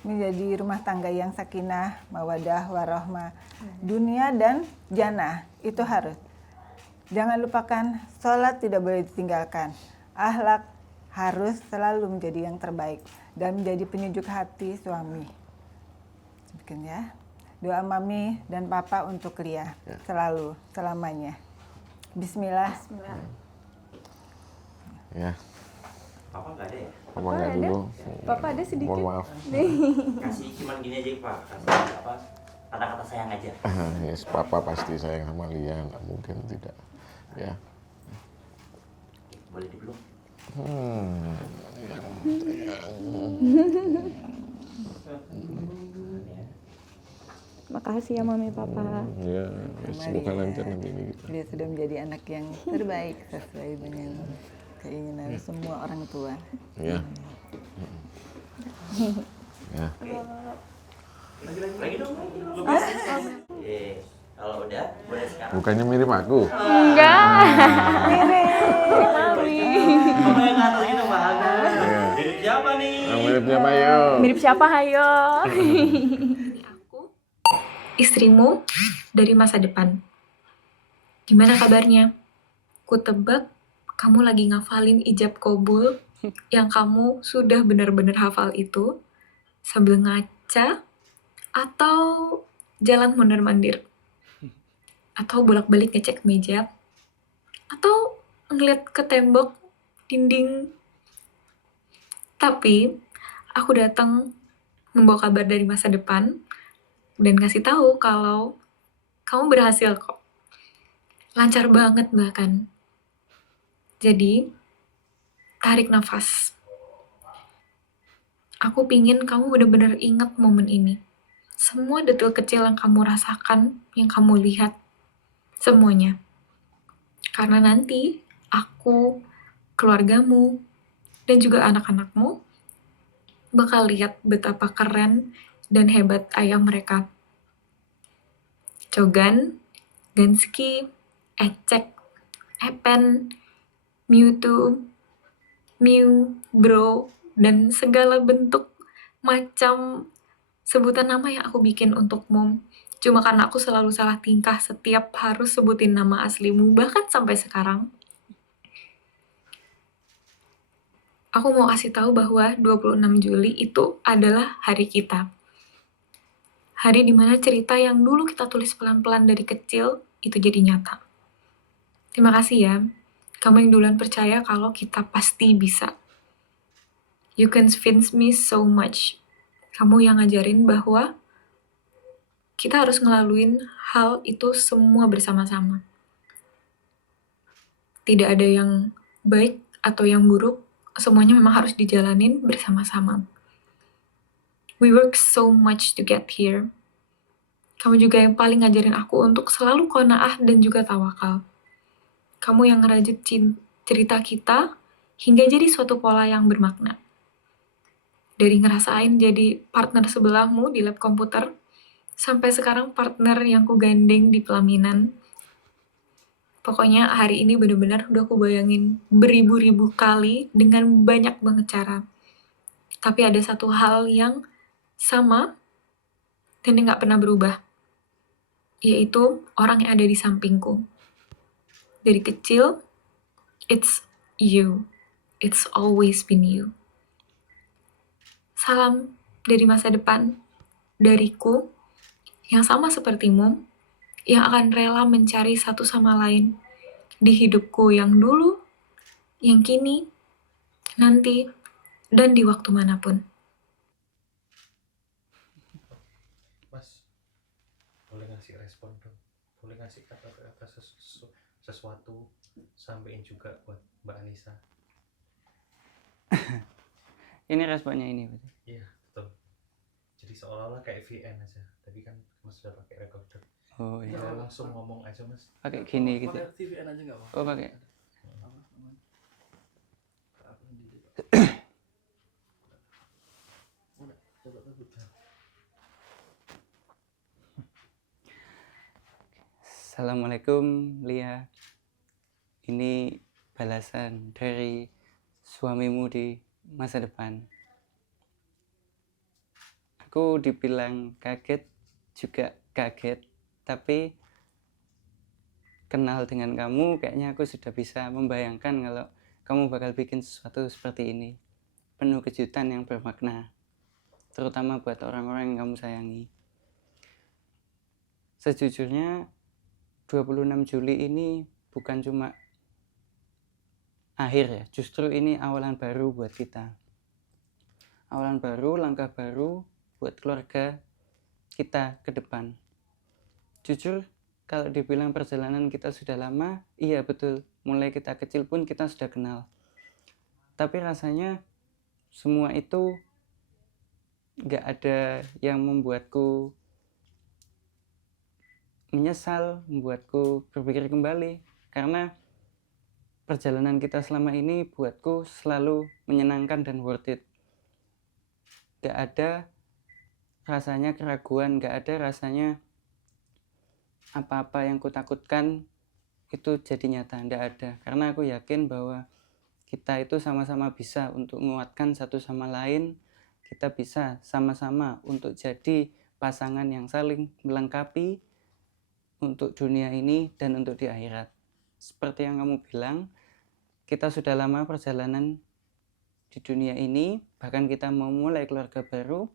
menjadi rumah tangga yang sakinah, mawaddah, warahmah, dunia dan jannah. Itu harus. Jangan lupakan, sholat tidak boleh ditinggalkan. Akhlak harus selalu menjadi yang terbaik dan menjadi penyejuk hati suami. Mungkin ya. Doa Mami dan Papa untuk Lia selalu, selamanya. Bismillah. Bismillah. Ya, Papa nggak ada ya? Papa nggak dulu. Papa ada sedikit. Mohon maaf. Kasih cuman gini aja Pak. Kasih apa? Kata-kata sayang aja. Yes, Papa pasti sayang sama Lia, nggak mungkin tidak. Ya. Boleh dipeluk. Makasih ya Mami Papa. Ya, semoga lancar nanti ini kita. Dia sudah menjadi anak yang terbaik sesuai dengan keinginan semua orang tua. Ya. Ya. Lagi dong. Kalau udah, boleh sekarang. Bukannya mirip aku? Enggak. Mirip Mami. Mama yang ngatur gitu Pak. Iya. Mirip siapa nih? Mirip siapa yo? Mirip siapa hayo? Istrimu dari masa depan. Gimana kabarnya? Ku tebak kamu lagi ngafalin ijab kabul yang kamu sudah benar-benar hafal itu sambil ngaca atau jalan mondar-mandir atau bolak-balik ngecek meja atau ngeliat ke tembok dinding. Tapi aku datang membawa kabar dari masa depan dan kasih tahu kalau kamu berhasil kok. Lancar banget bahkan. Jadi, tarik nafas. Aku pingin kamu benar-benar ingat momen ini. Semua detil kecil yang kamu rasakan, yang kamu lihat, semuanya. Karena nanti aku, keluargamu, dan juga anak-anakmu bakal lihat betapa keren dan hebat ayah mereka. Cogan, Gansky, Ecek, Epen, Mewtwo, Mew, Bro, dan segala bentuk macam sebutan nama yang aku bikin untukmu. Cuma karena aku selalu salah tingkah setiap harus sebutin nama aslimu, bahkan sampai sekarang. Aku mau kasih tahu bahwa 26 Juli itu adalah hari kita. Hari dimana cerita yang dulu kita tulis pelan-pelan dari kecil, itu jadi nyata. Terima kasih ya, kamu yang duluan percaya kalau kita pasti bisa. You convince me so much. Kamu yang ngajarin bahwa kita harus ngelaluin hal itu semua bersama-sama. Tidak ada yang baik atau yang buruk, semuanya memang harus dijalanin bersama-sama. We work so much to get here. Kamu juga yang paling ngajarin aku untuk selalu qanaah dan juga tawakal. Kamu yang ngerajut cerita kita hingga jadi suatu pola yang bermakna. Dari ngerasain jadi partner sebelahmu di lab komputer, sampai sekarang partner yang ku gandeng di pelaminan. Pokoknya hari ini bener-bener udah aku bayangin beribu-ribu kali dengan banyak banget cara. Tapi ada satu hal yang sama dan yang gak pernah berubah, yaitu orang yang ada di sampingku. Dari kecil, it's you. It's always been you. Salam dari masa depan, dariku, yang sama sepertimu, yang akan rela mencari satu sama lain di hidupku yang dulu, yang kini, nanti, dan di waktu manapun. Mas, boleh ngasih respon dong? Boleh ngasih kata-kata sesuatu, sampein juga buat Mbak Anissa. Ini responnya ini, betul? Iya, betul. Jadi seolah-olah kayak VN aja, tapi kan Mas sudah pakai recorder. Oh iya. Ya, langsung ngomong aja Mas. Pakai gini gitu. Pakai VN aja nggak apa? Oh pakai. Assalamualaikum Lia. Ini balasan dari suamimu di masa depan. Aku dibilang kaget, juga kaget, tapi kenal dengan kamu kayaknya aku sudah bisa membayangkan kalau kamu bakal bikin sesuatu seperti ini. Penuh kejutan yang bermakna, terutama buat orang-orang yang kamu sayangi. Sejujurnya 26 Juli ini bukan cuma akhir ya, justru ini awalan baru buat kita. Awalan baru, langkah baru buat keluarga kita ke depan. Jujur, kalau dibilang perjalanan kita sudah lama, iya betul. Mulai kita kecil pun kita sudah kenal. Tapi rasanya semua itu gak ada yang membuatku menyesal, membuatku berpikir kembali. Karena perjalanan kita selama ini buatku selalu menyenangkan dan worth it. Gak ada rasanya keraguan, gak ada rasanya apa-apa yang kutakutkan itu jadi nyata, gak ada. Karena aku yakin bahwa kita itu sama-sama bisa untuk menguatkan satu sama lain. Kita bisa sama-sama untuk jadi pasangan yang saling melengkapi untuk dunia ini dan untuk di akhirat. Seperti yang kamu bilang, kita sudah lama perjalanan di dunia ini, bahkan kita mau mulai keluarga baru,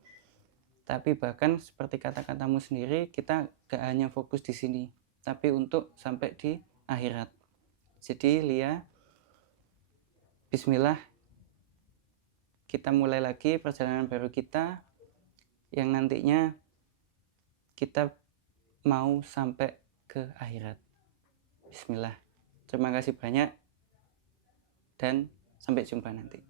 tapi bahkan seperti kata-katamu sendiri, kita gak hanya fokus di sini, tapi untuk sampai di akhirat. Jadi Lia, bismillah, kita mulai lagi perjalanan baru kita, yang nantinya kita mau sampai ke akhirat. Bismillah. Terima kasih banyak dan sampai jumpa nanti.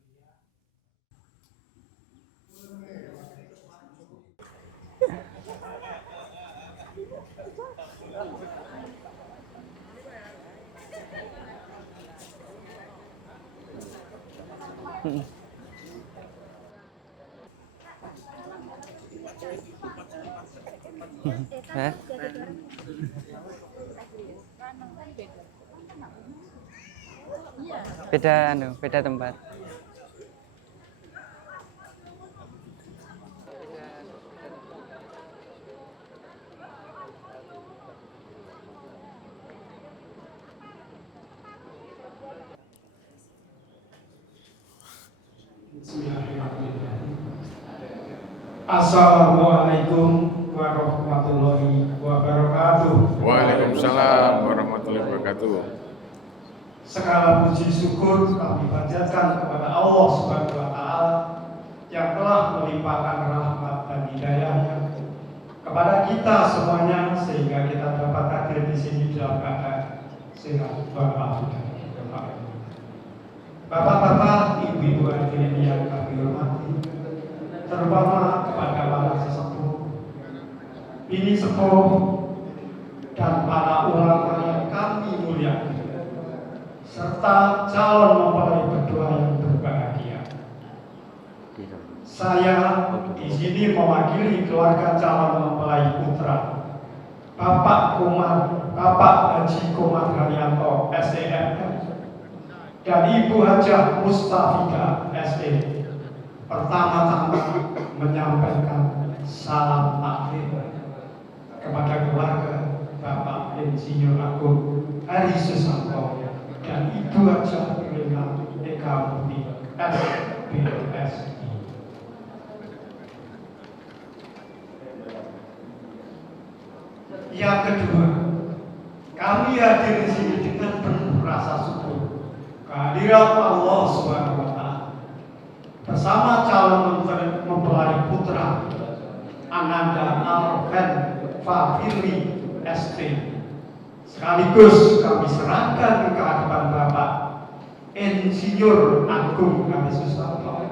Hah? Beda tempat. Assalamualaikum warahmatullahi wabarakatuh. Waalaikumsalam warahmatullahi wabarakatuh. Segala puji syukur kami panjatkan kepada Allah Subhanahu wa Ta'ala yang telah melimpahkan rahmat dan hidayahnya kepada kita semuanya sehingga kita dapat hadir di sini dalam keadaan sehat walafiat. Bapak-bapak, ibu-ibu hadirin yang kami hormati, terutama kepada para sesepuh, bini sepuh, dan para ulama yang kami muliakan, serta calon mempelai berdua yang berbahagia. Saya di sini mewakili keluarga calon mempelai putra, Bapak Haji Komar Haryanto, SEMM, dan Ibu Hajah Mustafidah, SE. Pertama-tama menyampaikan salam taklim kepada keluarga Bapak Insinyur Agung Hari Susanto dan Ibu Hajah Rina Eka Murti, SBSI. Yang kedua, kami hadir di sini dengan penuh rasa syukur kehadiran Allah Subhanahu wa Ta'ala bersama calon mempelai putra Ananda Alven Fafirli ST. Sekaligus kami serahkan ke hadapan Bapak Insinyur Agung Hari Susanto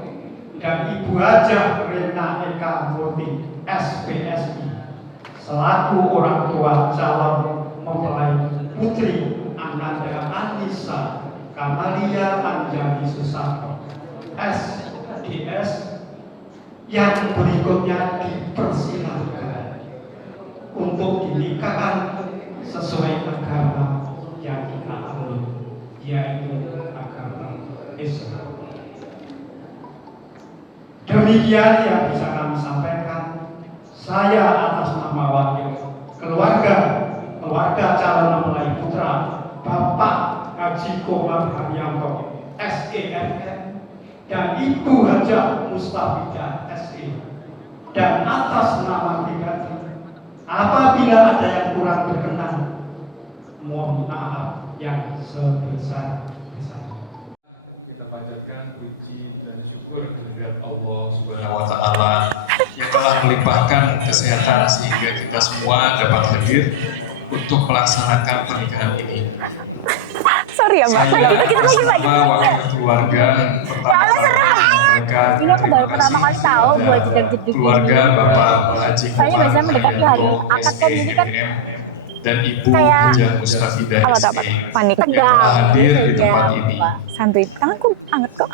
dan Ibu Hajah Rina Eka Murti, SPSI, selaku orang tua calon mempelai putri Ananda Anissa Kamalia Anjani Susanto, SDS, yang berikutnya dipersilakan untuk dinikahkan sesuai agama yang kita anut, yaitu agama Islam. Demikian yang bisa kami sampaikan. Saya atas nama wakil keluarga calon mempelai putra Bapak Haji Komar Haryanto, SEMM, dan Ibu Hajah Mustafidah, SE, dan atas nama pribadi, apabila ada yang kurang berkenan, mohon maaf yang sebesar-besarnya. Kita panjatkan puji dan syukur kehadirat Allah Subhanahu wa Ta'ala yang telah melimpahkan kesehatan sehingga kita semua dapat hadir untuk melaksanakan pernikahan ini. Sorry ya Mbak, kita lagi bersama wakil keluarga pertama menyampaikan ini aku baru pertama kali tahu buat jedek-jedek keluarga Bapak Haji saya biasanya mendekati hari akad kan ini kan dan Ibu Hajah Mustafidah SE panik yang telah hadir di tempat ini. Santuy, tanganku anget kok.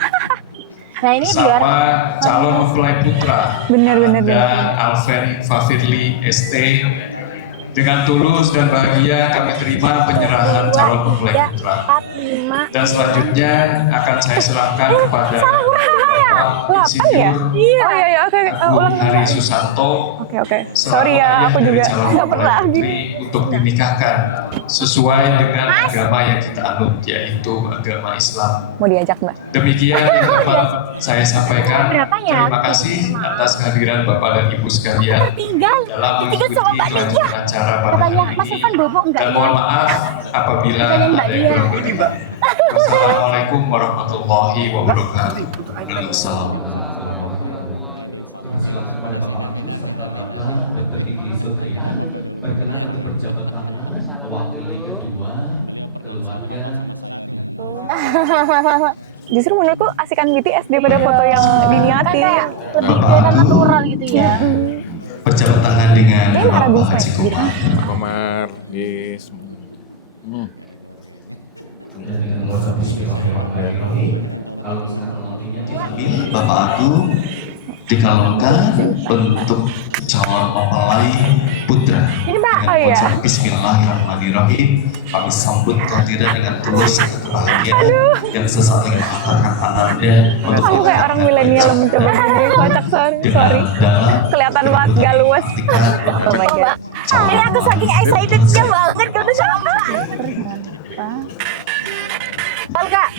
Nah ini sama biar calon mempelai putra bener. dan Alven Fafirli ST. Dengan tulus dan bahagia kami terima penyerahan calon mempelai putra. Dan selanjutnya akan saya serahkan kepada Bapak Insinyur Agung Hari Susanto. Oke. Sorry ya, aku juga nggak pernah untuk dinikahkan sesuai dengan agama yang kita anut, yaitu agama Islam. Mau diajak Mbak? Demikian yang dapat saya sampaikan. Terima kasih atas kehadiran Bapak dan Ibu sekalian dalam mengikuti kelanjutan acara pada hari ini. Dan mohon maaf apabila ada yang kurang berkenan. Wassalamualaikum warahmatullahi wabarakatuh. Berkenan untuk berjabat tangan mewakili kedua keluarga. Justru menurutku asikan BTS daripada foto yang diniatin. Lebih ke natural gitu ya. Berjabat tangan dengan Bapak Haji Komar, yes. Dengan mengucap bismillahirrahmanirrahim. Lalu sekarang nantinya kita Bapak Agung dikalungkan untuk calon mempelai putra. Ini Mbak, Dengan oh iya. ucap Bismillahirrahmanirrahim, kami sambut kehadiran dengan tulus dan kebahagiaan yang sesaat lagi mengantarkan ananda untuk Aku kayak orang milenial mencoba sendiri, kocak, sorry. Kelihatan banget gak luas. Oh my god. Ini aku saking excitednya banget ketemu sama Mbak. Kak.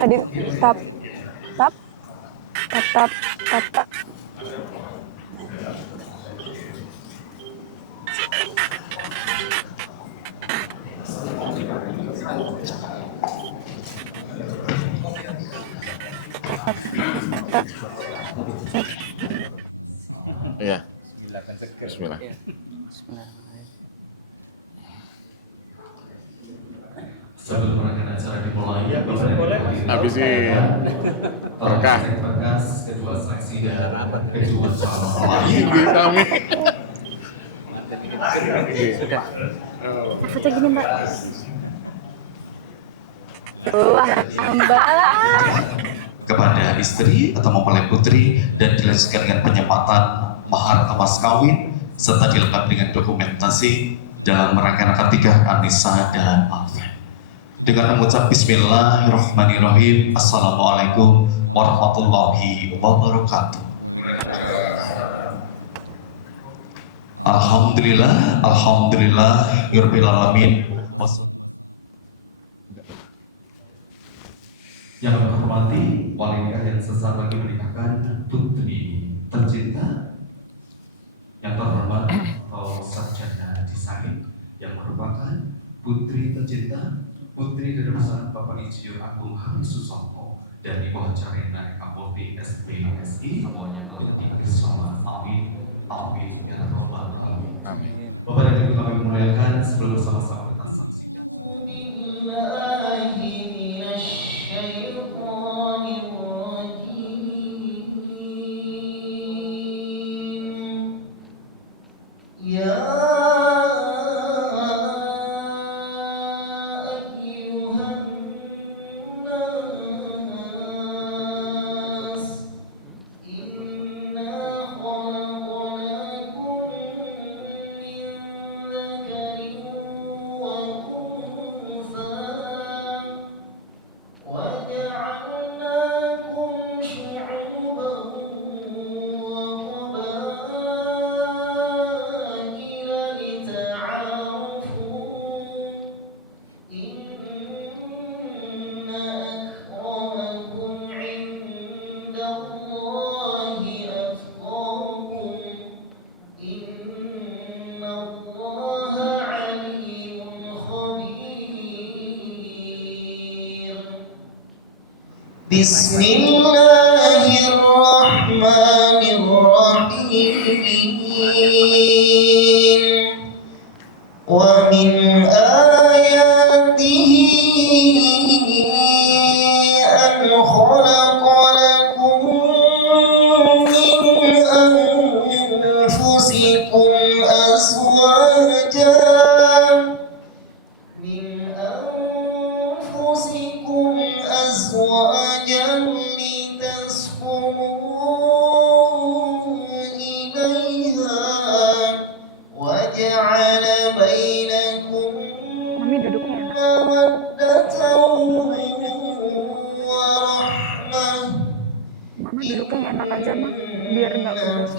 Tadi tap. Iya. Bismillah. Sebelum rangkaian acara dimulai, Habisin. Berkah. Kedua saksi dan kedua calon Ini kami. Sudah. Foto gini Mbak. Wah, Mbak. kepada istri atau mempelai putri dan dilanjutkan dengan penyempatan mahar atau mas kawin serta dilengkapi dengan dokumentasi dalam rangkaian akad nikah Anissa dan Alfen. Dengan mengucap Bismillahirrahmanirrahim. Assalamualaikum warahmatullahi wabarakatuh. Alhamdulillah, Alhamdulillahirabbil alamin. Yang kami hormati wali nikah yang sesaat lagi menikahkan putri tercinta yang terhormat atau sarjana desain yang merupakan putri tercinta, putri dari perusahaan Bapak Insinyur Agung Haris Susanto dan Ibu Hajarina Kapolri SPSI semuanya Allah bersama. Amin, amin ya rabbal alamin. Amin. Bapak dan Ibu kami muliakan, sebelum sama-sama kita saksikan. Bismillahirrahmanirrahim. Wa min ayatihi an khalaqa lakum min anfusikum azwajan Duduknya enak aja mah, biar nggak kurus.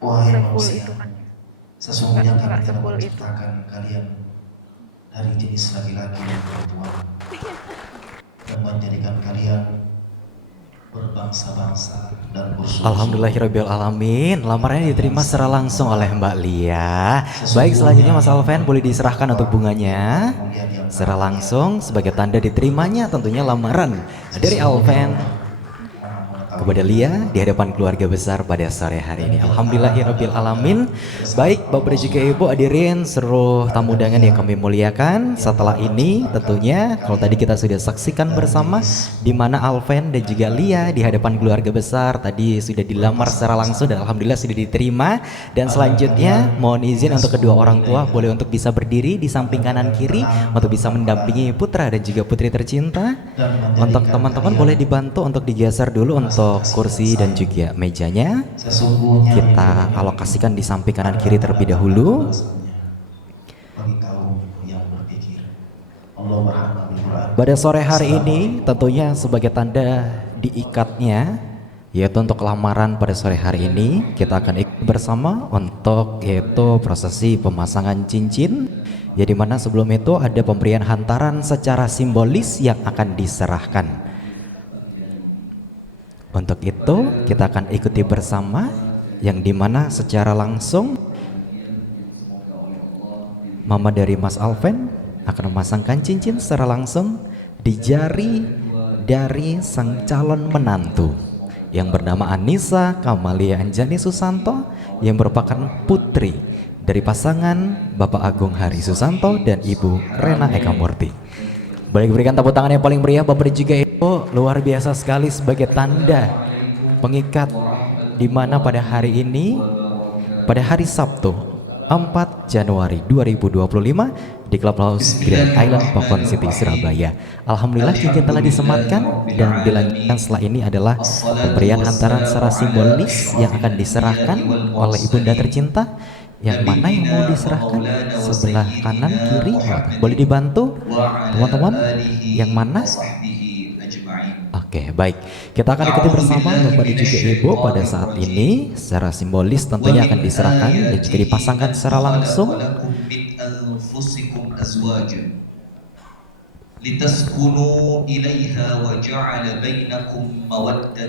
Wahai manusia, sesungguhnya kami telah menciptakan kalian dari jenis laki-laki dan perempuan dan menjadikan kalian berbangsa-bangsa dan bersuku. Alhamdulillahirabbil alamin. Lamarannya diterima secara langsung oleh Mbak Lia. Baik, selanjutnya Mas Alven boleh diserahkan untuk bunganya secara langsung sebagai tanda diterimanya tentunya lamaran dari Alven. kepada Lia di hadapan keluarga besar pada sore hari ini. Alhamdulillahirabbil alamin. Baik Bapak dan juga Ibu hadirin seluruh tamu undangan yang kami muliakan, setelah ini tentunya kalau tadi kita sudah saksikan bersama di mana Alven dan juga Lia di hadapan keluarga besar tadi sudah dilamar secara langsung dan alhamdulillah sudah diterima, dan selanjutnya mohon izin untuk kedua orang tua boleh untuk bisa berdiri di samping kanan kiri untuk bisa mendampingi putra dan juga putri tercinta. Untuk teman-teman boleh dibantu untuk digeser dulu untuk kursi dan juga mejanya. Kita alokasikan di samping kanan kiri terlebih dahulu. Pada sore hari ini tentunya sebagai tanda diikatnya, yaitu untuk lamaran pada sore hari ini kita akan ikut bersama untuk yaitu prosesi pemasangan cincin, ya dimana sebelum itu ada pemberian hantaran secara simbolis yang akan diserahkan. Untuk itu kita akan ikuti bersama, yang dimana secara langsung mama dari Mas Alven akan memasangkan cincin secara langsung di jari dari sang calon menantu yang bernama Anissa Kamalia Anjani Susanto yang merupakan putri dari pasangan Bapak Agung Hari Susanto dan Ibu Rena Eka Murti. Boleh berikan tepuk tangan yang paling meriah Bapak dan juga Ibu, luar biasa sekali sebagai tanda pengikat di mana pada hari ini, pada hari Sabtu 4 Januari 2025 di Clubhouse Grand Island Pokon City Surabaya. Alhamdulillah cincin telah disematkan dan dilanjutkan setelah ini adalah pemberian hantaran secara simbolis yang akan diserahkan oleh ibunda tercinta. Yang mana yang mau diserahkan? Sebelah kanan, kiri, boleh dibantu teman-teman? Yang mana? Oke, baik. Kita akan ikuti bersama Bapak dan juga Ibu pada saat ini. Secara simbolis tentunya akan diserahkan dan juga dipasangkan secara langsung.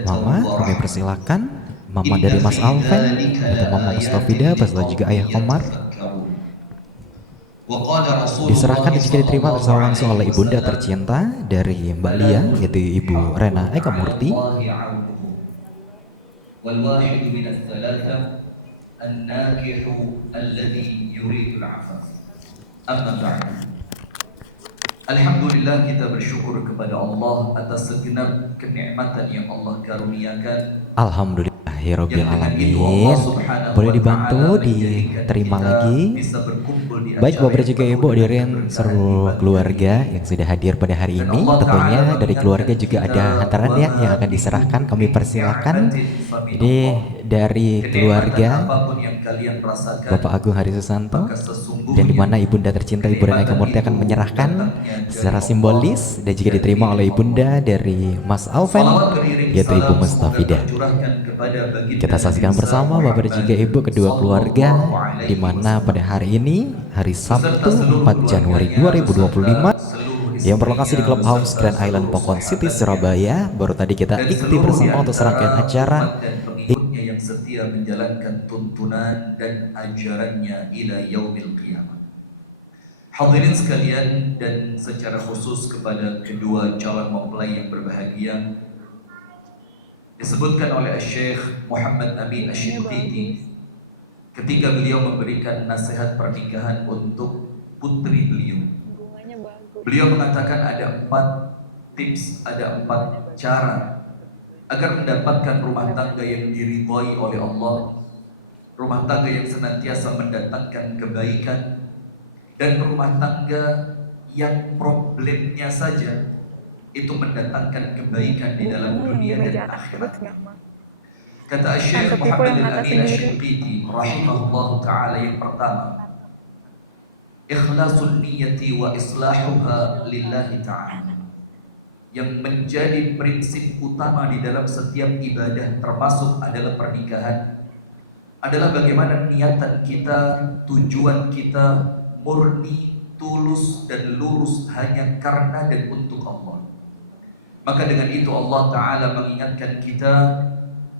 Mama, kami persilakan Mama dari Mas Alven atau Mama Mustafida beserta juga Ayah Komar diserahkan dan juga diterima bersama langsung oleh ibunda tercinta dari Mbak Lia, yaitu Ibu Rena Eka Murti. Alhamdulillah, kita bersyukur kepada Allah atas segenap kenikmatan yang Allah karuniakan. Alhamdulillahirabbil alamin. Boleh dibantu diterima lagi. Baik Bapak dan juga Ibu hadirin seluruh keluarga yang sudah hadir pada hari ini, tentunya dari keluarga juga ada hantaran ya yang akan diserahkan. Kami persilakan. Jadi dari keluarga Bapak Agung Hari Susanto dan dimana ibunda tercinta Ibu Rena Eka Murti akan menyerahkan secara simbolis dan juga diterima oleh ibunda dari Mas Alven, yaitu Ibu Mustafida. Kita saksikan bersama Bapak dan juga Ibu kedua keluarga di mana pada hari ini hari Sabtu 4 Januari 2025 yang berlokasi di Clubhouse Grand Island Pokon City Surabaya. Baru tadi kita ikuti bersama untuk serangkaian acara yang setia menjalankan tuntunan dan ajarannya ila yaumil qiyamah. Hadirin sekalian, dan secara khusus kepada kedua calon mempelai yang berbahagia, disebutkan oleh Syekh Muhammad Amin Asy-Syinkiti ketika beliau memberikan nasihat pernikahan untuk putri beliau. Beliau mengatakan ada 4 tips, ada 4 cara agar mendapatkan rumah tangga yang diridhai oleh Allah, rumah tangga yang senantiasa mendatangkan kebaikan, dan rumah tangga yang problemnya saja itu mendatangkan kebaikan di dalam dunia dan akhirat. Kata Syekh Muhammad Al-Amin Asy-Syinkiti rahimahullah ta'ala, yang pertama, ikhlasul niyati wa islahuha lillahi ta'ala. Yang menjadi prinsip utama di dalam setiap ibadah termasuk adalah pernikahan adalah bagaimana niatan kita, tujuan kita murni, tulus dan lurus hanya karena dan untuk Allah. Maka dengan itu Allah Ta'ala mengingatkan kita,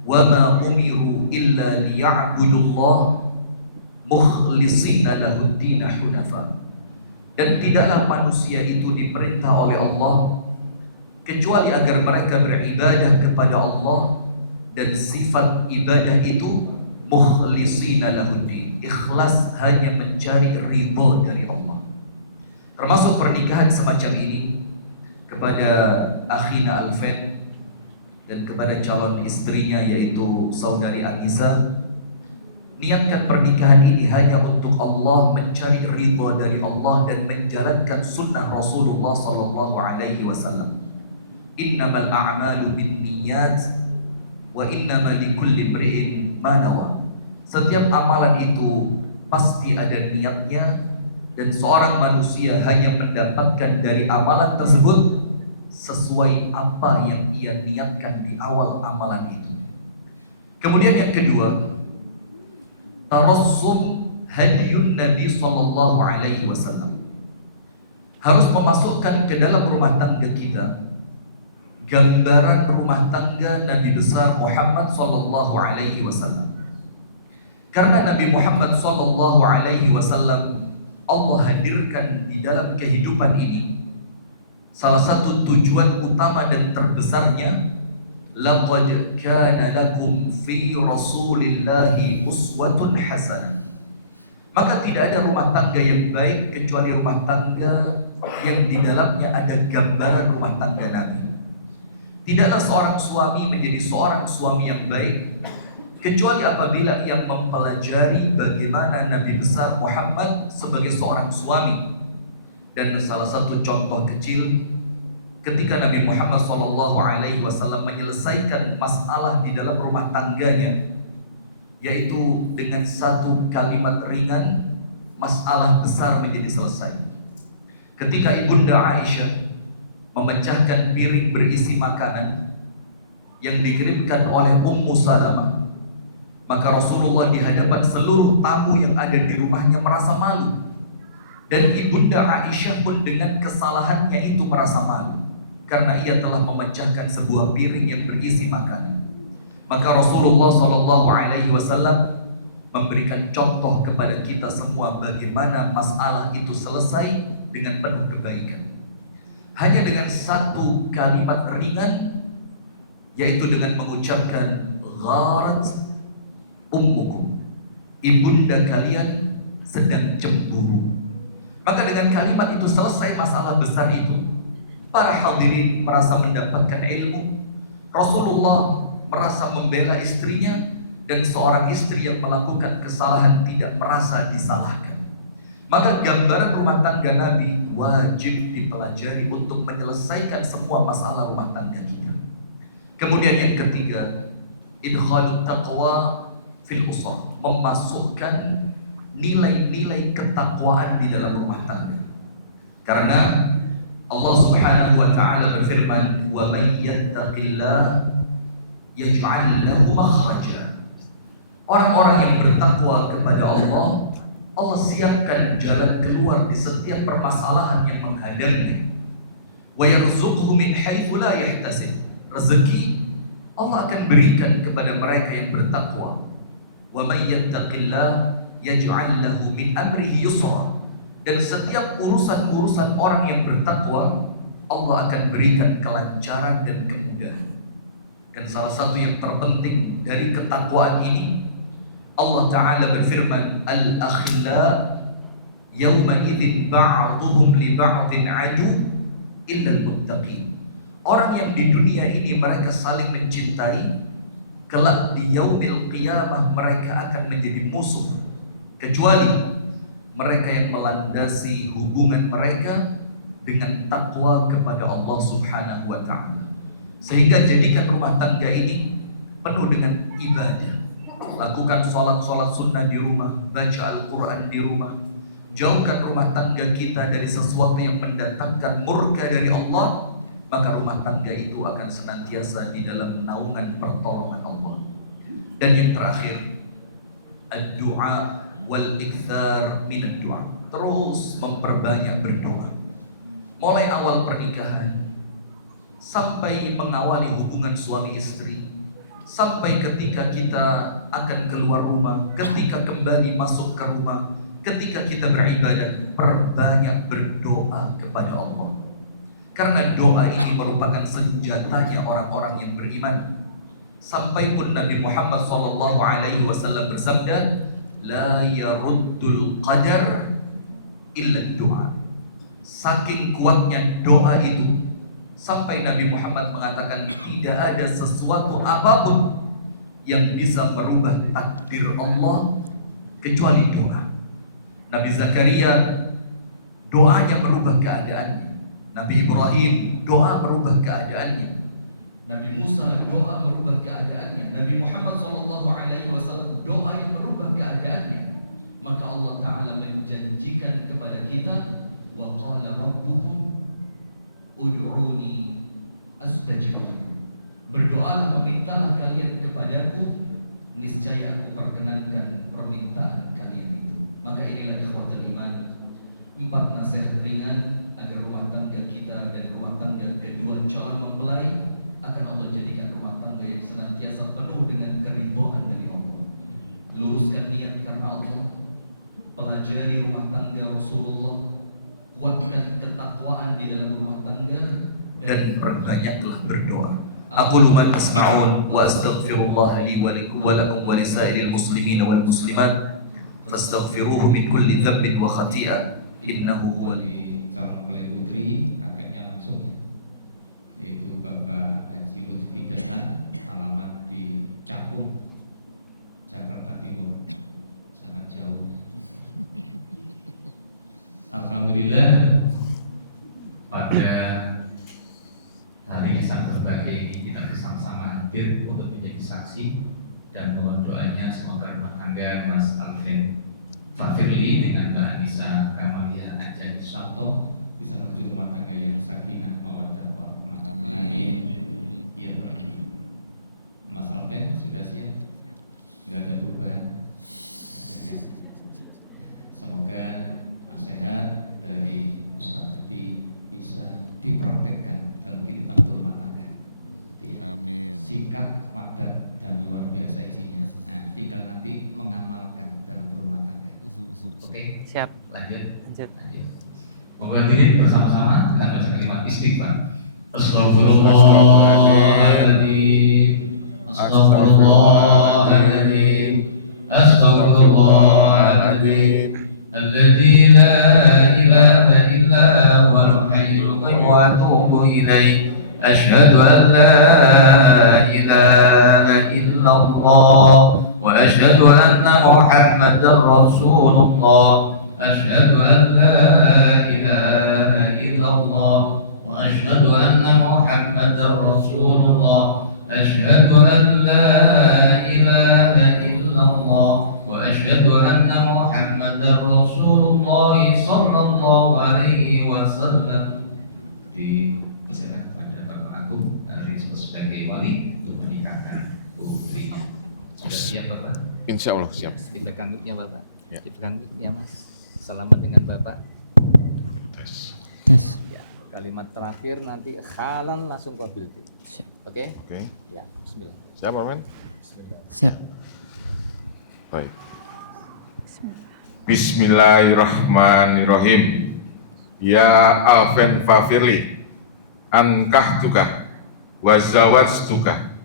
وَمَا أُمِرُوا إِلَّا لِيَعْبُدُوا اللَّهَ مُخْلِصِينَ لَهُ الدِّينَ حُنَفَاءَ. Dan tidaklah manusia itu diperintah oleh Allah kecuali agar mereka beribadah kepada Allah dan sifat ibadah itu mukhlisina lahuddin, ikhlas hanya mencari ridho dari Allah. Termasuk pernikahan semacam ini kepada akhina Alfen dan kepada calon istrinya yaitu saudari Anissa, niatkan pernikahan ini hanya untuk Allah, mencari ridho dari Allah dan menjalankan sunnah Rasulullah sallallahu alaihi wasallam. Innamal a'malu binniyat wa innamal likulli imri'in ma nawa. Setiap amalan itu pasti ada niatnya dan seorang manusia hanya mendapatkan dari amalan tersebut sesuai apa yang ia niatkan di awal amalan itu. Kemudian yang kedua, tarassum hadiyun Nabi sallallahu alaihi wasallam. Harus memasukkan ke dalam rumah tangga kita gambaran rumah tangga Nabi besar Muhammad sallallahu alaihi wasallam. Karena Nabi Muhammad sallallahu alaihi wasallam Allah hadirkan di dalam kehidupan ini, salah satu tujuan utama dan terbesarnya, laqad kana lakum fi rasulillahi uswatun hasanah. Maka tidak ada rumah tangga yang baik kecuali rumah tangga yang di dalamnya ada gambaran rumah tangga Nabi. Tidaklah seorang suami menjadi seorang suami yang baik kecuali apabila ia mempelajari bagaimana Nabi besar Muhammad sebagai seorang suami. Dan salah satu contoh kecil ketika Nabi Muhammad SAW menyelesaikan masalah di dalam rumah tangganya, yaitu dengan satu kalimat ringan masalah besar menjadi selesai. Ketika Ibunda Aisyah memecahkan piring berisi makanan yang dikirimkan oleh Ummu Salamah, maka Rasulullah di hadapan seluruh tamu yang ada di rumahnya merasa malu. Dan Ibunda Aisyah pun dengan kesalahannya itu merasa malu karena ia telah memecahkan sebuah piring yang berisi makanan. Maka Rasulullah SAW memberikan contoh kepada kita semua bagaimana masalah itu selesai dengan penuh kebaikan. Hanya dengan satu kalimat ringan, yaitu dengan mengucapkan gharat ummukum, ibunda kalian sedang cemburu. Maka dengan kalimat itu selesai masalah besar itu. Para hadirin merasa mendapatkan ilmu, Rasulullah merasa membela istrinya, dan seorang istri yang melakukan kesalahan tidak merasa disalahkan. Maka gambaran rumah tangga Nabi wajib dipelajari untuk menyelesaikan semua masalah rumah tangga kita. Kemudian yang ketiga, idkhalut taqwa fil usar, memasukkan nilai-nilai ketakwaan di dalam rumah tangga. Karena Allah Subhanahu wa taala berfirman, "Wa may yattaqillah yaj'al lahu makhraja." Orang-orang yang bertakwa kepada Allah, Allah siapkan jalan keluar di setiap permasalahan yang menghadangnya. Wa yarzuqhu min haitsu la yahtasib. Rezeki Allah akan berikan kepada mereka yang bertakwa. Wa may yattaqillah yaj'al lahu min amrihi yusra. Dan setiap urusan-urusan orang yang bertakwa, Allah akan berikan kelancaran dan kemudahan. Dan salah satu yang terpenting dari ketakwaan ini, Allah Ta'ala berfirman, Al-akhilla yawma idhin ba'duhum li ba'din adu illa al-muttaqin. Orang yang di dunia ini mereka saling mencintai, kelak di yaumil qiyamah mereka akan menjadi musuh, kecuali mereka yang melandasi hubungan mereka dengan takwa kepada Allah Subhanahu wa Ta'ala. Sehingga jadikan rumah tangga ini penuh dengan ibadah. Lakukan sholat-sholat sunnah di rumah, baca Al-Quran di rumah. Jauhkan rumah tangga kita dari sesuatu yang mendatangkan murka dari Allah, maka rumah tangga itu akan senantiasa di dalam naungan pertolongan Allah. Dan yang terakhir, ad-du'a wal-ikthar min ad-du'a. Terus memperbanyak berdoa. Mulai awal pernikahan sampai mengawali hubungan suami istri, sampai ketika kita akan keluar rumah, ketika kembali masuk ke rumah, ketika kita beribadah, perbanyak berdoa kepada Allah. Karena doa ini merupakan senjatanya orang-orang yang beriman. Sampai pun Nabi Muhammad SAW bersabda, la yaruddul qadar illa doa. Saking kuatnya doa itu, sampai Nabi Muhammad mengatakan tidak ada sesuatu apapun yang bisa merubah takdir Allah kecuali doa. Nabi Zakaria doanya merubah keadaannya. Nabi Ibrahim doa merubah keadaannya. Nabi Musa doa merubah keadaannya. Nabi Muhammad SAW doa yang merubah keadaannya. Maka Allah Ta'ala menjanjikan kepada kita, wa qala rabbukum ud'uni astajib. Berdoalah, memintalah kalian kepadaku, niscaya aku perkenankan permintaan kalian itu. Maka inilah ikhwatul iman, 4 nasihat ringan agar rumah tangga kita dan rumah tangga kedua calon mempelai akan Allah jadikan rumah tangga yang senantiasa penuh dengan keridhaan dari Allah. Luruskan niat karena Allah, pelajari rumah tangga Rasulullah, kuatkan ketakwaan di dalam rumah tangga, dan perbanyaklah berdoa. Aqulu ma tasma'un wa astaghfirullah li wa lakum wa lisairil muslimin wal muslimat fastaghfiruhu min kulli dhanbin wa khati'ah innahu huwal Alhamdulillah, pada hari yang berbahagia ini kita bersama-sama hadir untuk menjadi saksi dan mohon doanya semoga rumah tangga Mas Alvin Fafirli dengan Mbak Anissa Kamalia Anjani Santo bisa menuju rumah tangga yang sakinah mawaddah warahmah. Amin. Ya Rabbi. Mas Alvin sudah siap? Sudah ada perubahan? Semoga sehat dari Ustadz bisa dipraktekkan dalam kehidupan rumah tangga. Singkat, padat, dan luar biasa isinya. Nah, tinggal nanti mengamalkan dalam rumah tangga. Oke, siap. Lanjut. Moga hadirin bersama-sama dengan baca kalimat istighfar. Astagfirullahaladzim, Astagfirullahaladzim, Astagfirullahaladzim, alladzi la ilaha illa huwal hayyul qayyum wa atubu ilaih. Asyhadu an la ilaha illallah wa asyhadu anna Muhammadar Rasulullah. Asyhadu an la ilaha illallah wa asyhadu anna Muhammadar Rasulullah. Asyhadu an la ilaha illallah wa asyhadu anna Muhammadar Rasulullah sallallahu alaihi wasallam. Diserahkan pada Bapak Agung Risma sebagai wali untuk menikahkan putrinya. Sudah siap Bapak? Insya Allah siap. Dipegang ya Bapak. Ya. Dipegang ya Mas. Salaman dengan Bapak. Ya, kalimat terakhir nanti halan langsung qabil. Oke? Oke. Ya, bismillah. Siap, Arman? Bismillah. Ya. Baik. Bismillahirrahmanirrahim. Ya Alvin Fafirli, ankahtuka wa zawajtuka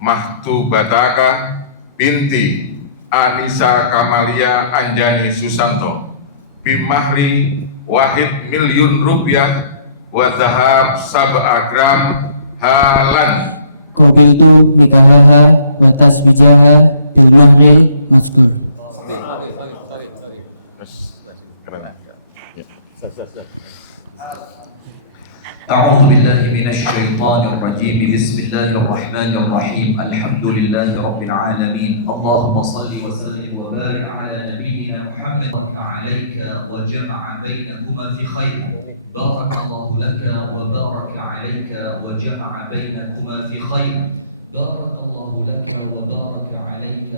mahtubataka binti Anissa Kamalia Anjani Susanto bimahri wahid miliun rupiah wa zahab sab'a gram halan. Qabiltu nikahaha wa tasbijaha bil mahri masbur. أعوذ بالله من الشيطان الرجيم. بسم الله الرحمن الرحيم. الحمد لله رب العالمين. اللهم صل وسلم وبارك على نبينا محمد عليك وجمع بينكما في خير. بارك الله لك وبارك عليك وجمع بينكما في خير. بارك الله لك وبارك عليك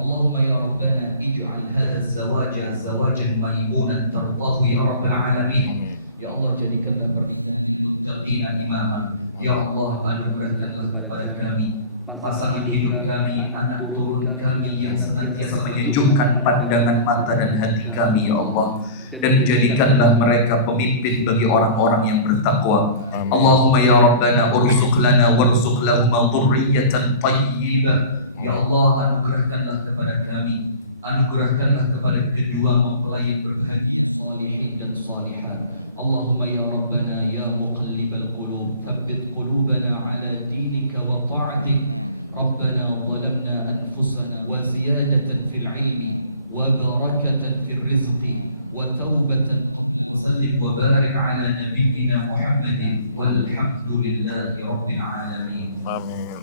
اللهم يا ربنا اجعل هذا الزواج زواجا ميمونا ترضاه يا رب العالمين. يا الله jadikanlah pernikahan muttaqina imama. Ya Allah, anugerahkanlah kepada kami pasangan hidup kami, anak turun kami yang senantiasa menyejukkan pandangan mata dan hati kami ya Allah, dan jadikanlah mereka pemimpin bagi orang-orang yang bertakwa. Allahumma ya Rabbana urzuq lana warzuq lahuma dhurriyyatan thayyibah. Ya Allah, anugerahkanlah kepada kami, anugerahkanlah kepada kedua mempelai yang berbahagia, salihin dan salihat. Allahumma ya Rabbana ya muqallibal qulub thabbit qulubana ala dinika wa ta'atik. Rabbana zalamna anfusana wa ziyadatan fil ilmi wa barakatan fil rizqi wa taubatan. Wasallim wa barik ala nabiyyina Muhammadin walhamdulillahi rabbil alamin. Amin.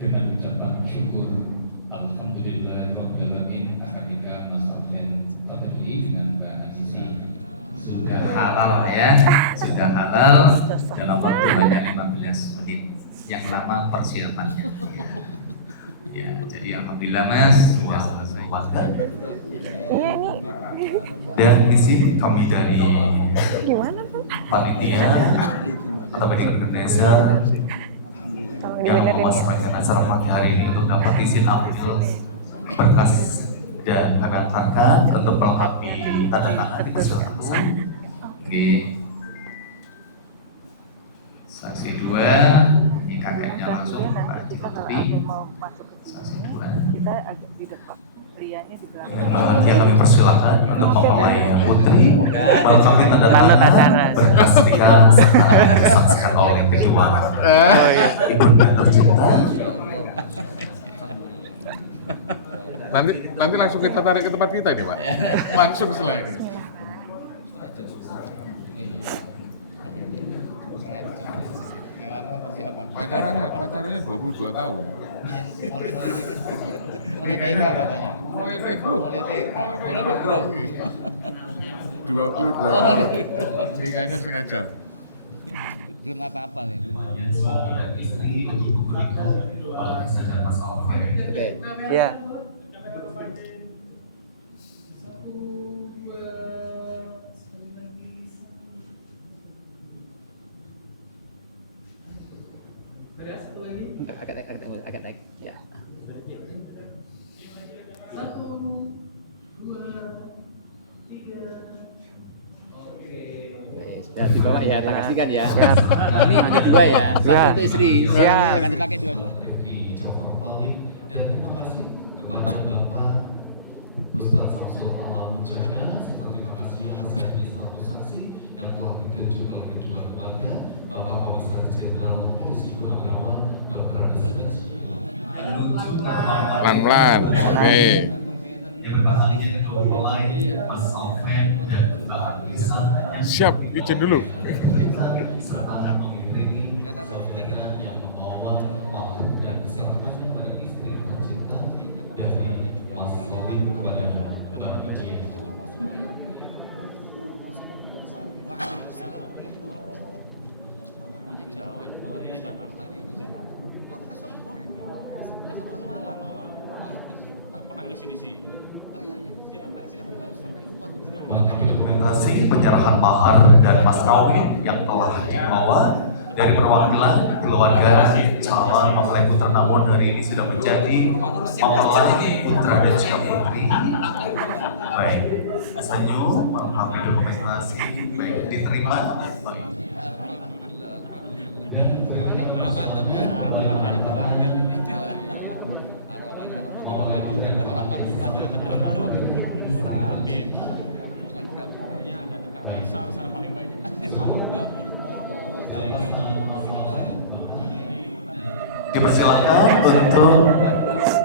Dengan ucapan syukur alhamdulillah rabbil alamin, akadika Mas Alven Fadli dengan Mbak Anissa sudah halal ya, sudah halal dalam waktu hanya 15 menit. Yang lama persiapannya. Ya, jadi alhamdulillah Mas, wah keluarga. Iya ini. Dan di sini kami dari Gimana Pak? panitia atau wedding organizer yang memasukkan acara pagi hari ini untuk dapat izin ambil berkas dan kami antarkan untuk melengkapi tanda tangan di surat pesan. Oke. Saksi 2, ini kakeknya langsung Pak Jokowi. Saksi 2. Kita agak di depan, prianya di belakang. Dengan bahagia kami persilakan untuk mempelai putri melengkapi tanda tangan berkas nikah serta disaksikan oleh kedua ibunda tercinta. Nanti langsung kita tarik ke tempat kita nih Pak. Langsung selesai. Ya. Agak naik. Ya. 1, 2, 3. Ya, di bawah ya, tak kasihkan ya. Siap. Ini ada 2 ya. Ya. Satu istri. Siap. Dan terima kasih kepada Bapak Ustadz Samsul Alam Jaga, serta terima kasih atas hadirnya satu saksi yang telah ditunjuk oleh kedua keluarga, Bapak Komisaris Jenderal Polisi Purnawirawan Dr. Andes. Pelan-pelan. Oke. Yang berbahagia kedua mempelai Mas Alven dan Mbak Anissa. Siap, izin dulu. Serta mengiringi saudara yang membawa mahar dan keserakahan kepada istri tercinta dari Mas Solim kepada Mbak Nia. Melengkapi dokumentasi penyerahan mahar dan mas kawin yang telah dibawa dari perwakilan keluarga calon mempelai putra, namun hari ini sudah menjadi mempelai putra dan juga putri. Baik, senyum melengkapi dokumentasi, baik diterima. Baik. Dan berikutnya persilakan kembali mengatakan mempelai putra yang bahagia sesampaikan berkas dari istri tercinta. Baik, cukup dilepas tangan Mas Alven, Bapak. Dipersilakan untuk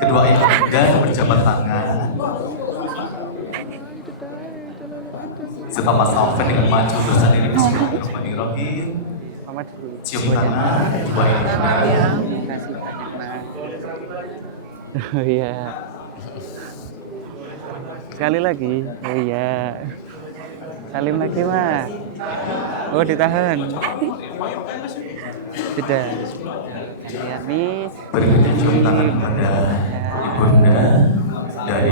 kedua ibunda berjabat tangan. Serta Mas Alven dengan maju bersanding Bismillahirrahmanirrahim. Cium tangan kedua ibunda. Oh iya. Sekali lagi. Oh iya. Salim lagi, Mas. Oh, ditahan. Sudah. Ya, Miss. Berikutnya cium tangan kepada ibunda dari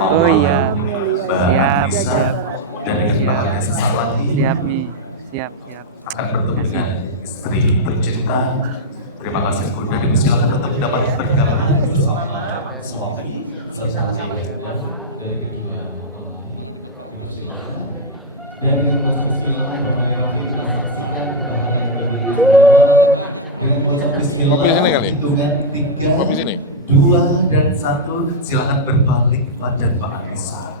Oh iya. Mbak Siap, Anissa siap. dan dengan bahagia sesaat lagi Siap, Mi. Siap. Akan bertemu dengan istri tercinta. Terima kasih Bunda, dipersilakan untuk dapat bergabung bersama suami serta dari kedua mempelai. Dipersilakan. Dan Bismillahirrahmanirrahim kita saksikan kehadiran dengan ucap Bismillah hitungan 3, 2, dan 1. Silakan berbalik pada Mbak Anissa.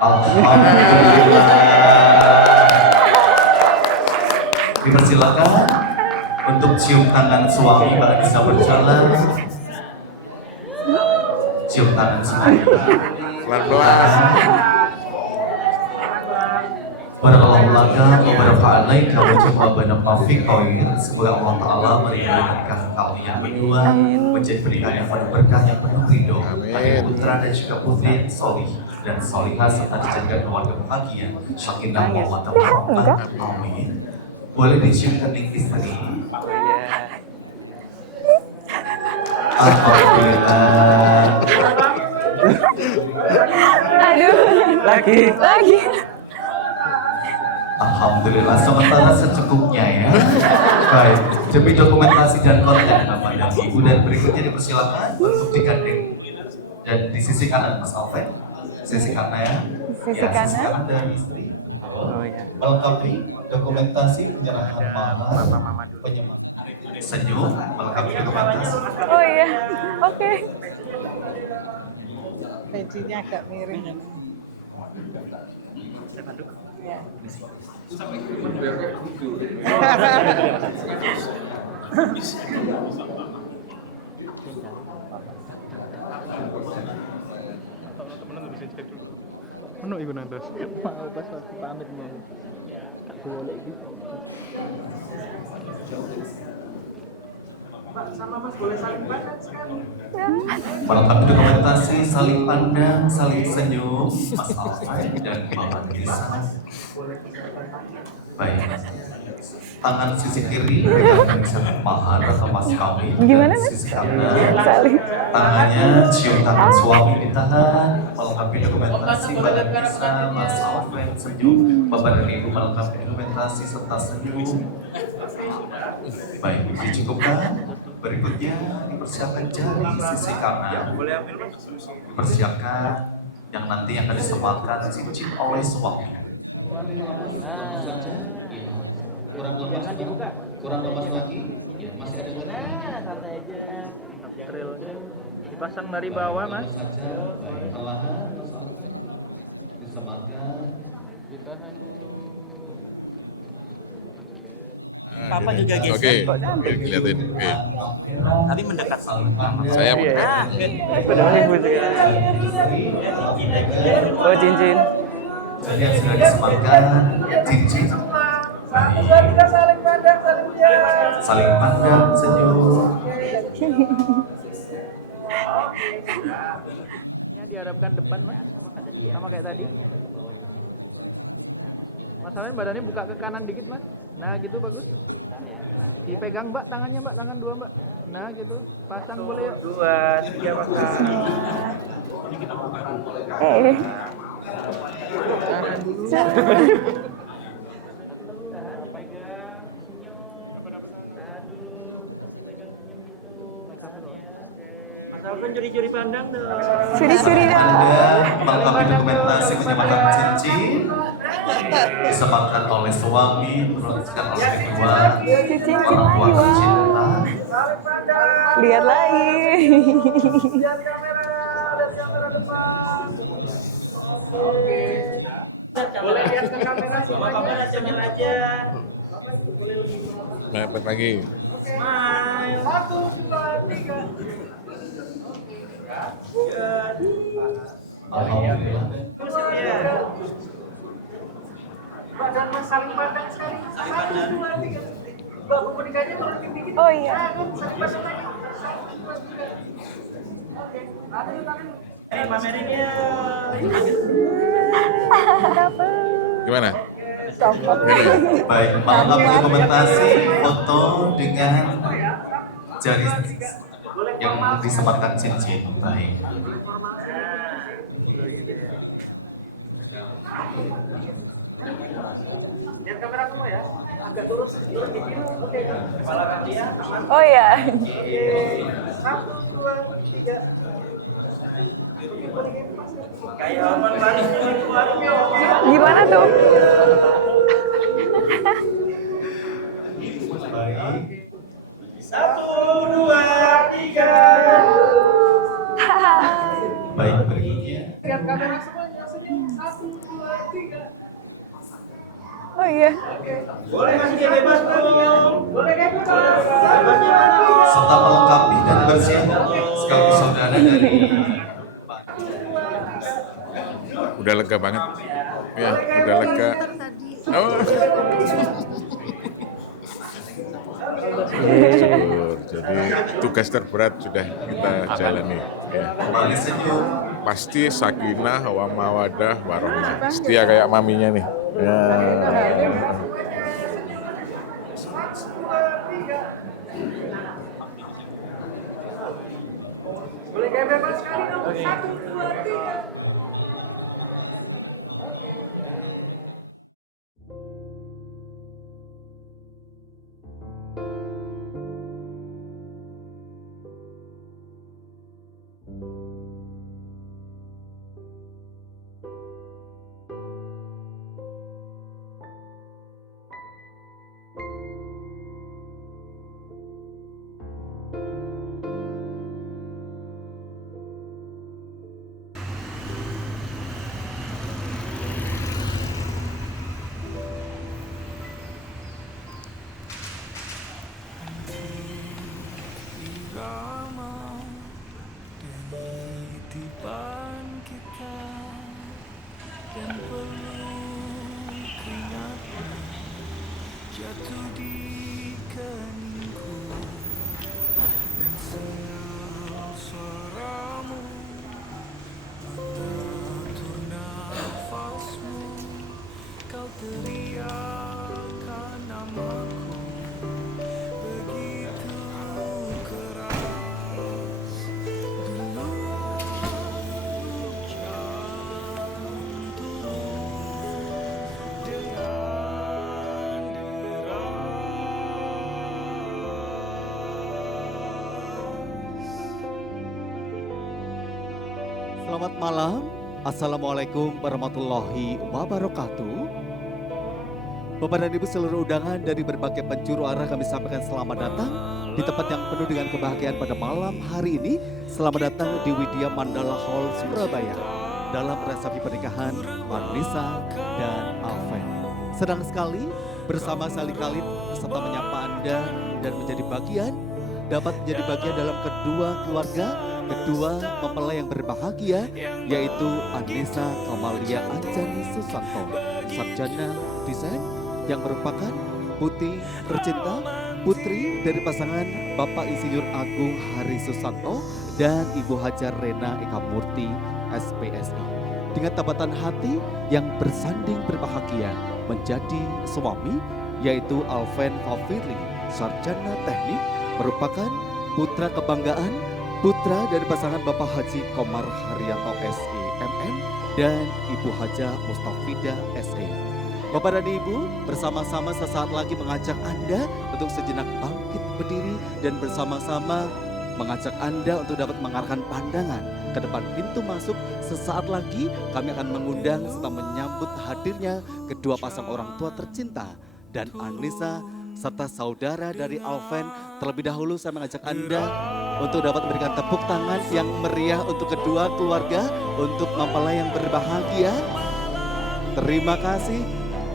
Alhamdulillah. Dipersilakan untuk cium tangan suami Mbak Anissa berjalan. Cium tangan suami. Pelan-pelan. Berolahraga beberapa alaik kamu coba benar mafik koin. Semoga Allah Ta'ala merindukan kalian berdua menjadi pernikahan yang penuh berkah, yang penuh ridho bagi putra dan juga putri solih dan solihah serta dijadikan keluarga bahagia. Sakinah mawaddah warahmah. Amin. Boleh dicium kening istri. Alhamdulillah. Aduh. Lagi. Alhamdulillah, sementara secukupnya ya. Baik, demi dokumentasi dan konten Bapak dan Ibu, dan berikutnya dipersilakan untuk digandeng dan di sisi kanan Mas Alfred, sisi kanan ya. Sisi kanan dari istri. Oh ya. Melengkapi dokumentasi penyerahan mahar, penyematan senyum, melengkapi dokumentasi. Oh iya, oke. Pensinya agak miring. Ya. Temen-temen bisa cek dulu. Menu iku nang terus. Mau pas waktu pamit mau. Tak golek iki. Pak sama Mas boleh saling pandang sekali. Melengkapi dokumentasi saling pandang, saling senyum, Mas Alfred dan Bapak Anissa. Baik. Tangan sisi kiri pegang misalkan mahar atau mas kawin. Gimana, Mas? Sisi kanan tangannya cium tangan suami ditahan. Melengkapi dokumentasi Mbak Anissa, Mas Alfred senyum, Bapak dan Ibu melengkapi dokumentasi serta senyum. Baik, dicukupkan. Berikutnya dipersiapkan jari sisi kanan. Dipersiapkan yang nanti akan disematkan cincin oleh suami. Kurang lepas lagi, kurang lepas lagi. Ya, masih ada lagi. Santai aja. Trilnya dipasang dari bawah, Mas. Saja, baik. Perlahan, Mas Alfred. Disematkan. Ditahan dulu. Papa juga geser. Oke, dilihatin. Oke. Tapi mendekat selalu. Saya Oh, cincin. Jadi yang sudah disematkan cincin. Saling pandang, senyum. Dihadapkan depan, Mas. Sama kayak tadi. Mas Alfred badannya buka ke kanan dikit, Mas. Nah, gitu bagus. Dipegang, Mbak, tangannya, Mbak. Tangan 2, Mbak. Nah, gitu. Pasang boleh yuk. 2, 3 pasang. Tahan dulu. Asalkan curi-curi pandang dong. Curi-curi dong. Melengkapi dokumentasi penyematan cincin. Disematkan oleh suami, teruskan oleh kedua orang tua tercinta. Lihat lagi. Boleh lihat ke kamera semuanya, jangan aja. Mepet lagi. Smile. 1, 2, 3. Alhamdulillah. Terus ya. Badan Mas saling pandang sekali. 1, 2, 3. Bahu menikahnya turun dikit. Oh iya. Saling pandang lagi. Oke. Pamerin ya. Gimana? Baik, melengkapi dokumentasi foto dengan jari yang disematkan cincin. Baik. kamera semua ya. Agak turun dikit. Oke. Kepala kaki ya, aman. Oh ya. Oke. 1, 2, 3. Kayak aman banget keluarnya. Gimana tuh? Baik. 1, 2, 3. Baik, berikutnya. Lihat kamera semuanya, senyum. 1, 2, 3. Oh iya. Boleh masih bebas dong. Boleh bebas. Serta melengkapi dan bersiap sekaligus saudara dari Udah lega banget. Ya, udah lega. Oh. Jadi tugas terberat sudah kita jalani. Ya. Pasti sakinah, wa mawadah, warahmah. Setia kayak maminya nih. Ya. Boleh kayak bebas sekali dong. 1, 2, 3. Selamat malam, Assalamualaikum warahmatullahi wabarakatuh. Bapak dan Ibu seluruh undangan dari berbagai penjuru arah kami sampaikan selamat datang di tempat yang penuh dengan kebahagiaan pada malam hari ini. Selamat datang di Widya Mandala Hall Surabaya dalam resepsi pernikahan Vanessa dan Alven. Senang sekali bersama Sally Khalid serta menyapa Anda dan menjadi bagian dalam kedua keluarga, kedua mempelai yang berbahagia, yaitu Anissa Kamalia Anjani Susanto, sarjana desain yang merupakan putri tercinta, putri dari pasangan Bapak Insinyur Agung Hari Susanto dan Ibu Hajar Rena Eka Murti SPSI. Dengan tabatan hati yang bersanding berbahagia menjadi suami, yaitu Alven Fafirli, sarjana teknik, merupakan putra kebanggaan, putra dari pasangan Bapak Haji Komar Haryanto SE MM dan Ibu Haja Mustafidah SE. Bapak dan Ibu bersama-sama sesaat lagi mengajak Anda untuk sejenak bangkit berdiri dan bersama-sama mengajak Anda untuk dapat mengarahkan pandangan ke depan pintu masuk. Sesaat lagi kami akan mengundang serta menyambut hadirnya kedua pasang orang tua tercinta dan Anissa serta saudara dari Alven. Terlebih dahulu saya mengajak Anda untuk dapat memberikan tepuk tangan yang meriah untuk kedua keluarga, untuk mempelai yang berbahagia. Terima kasih.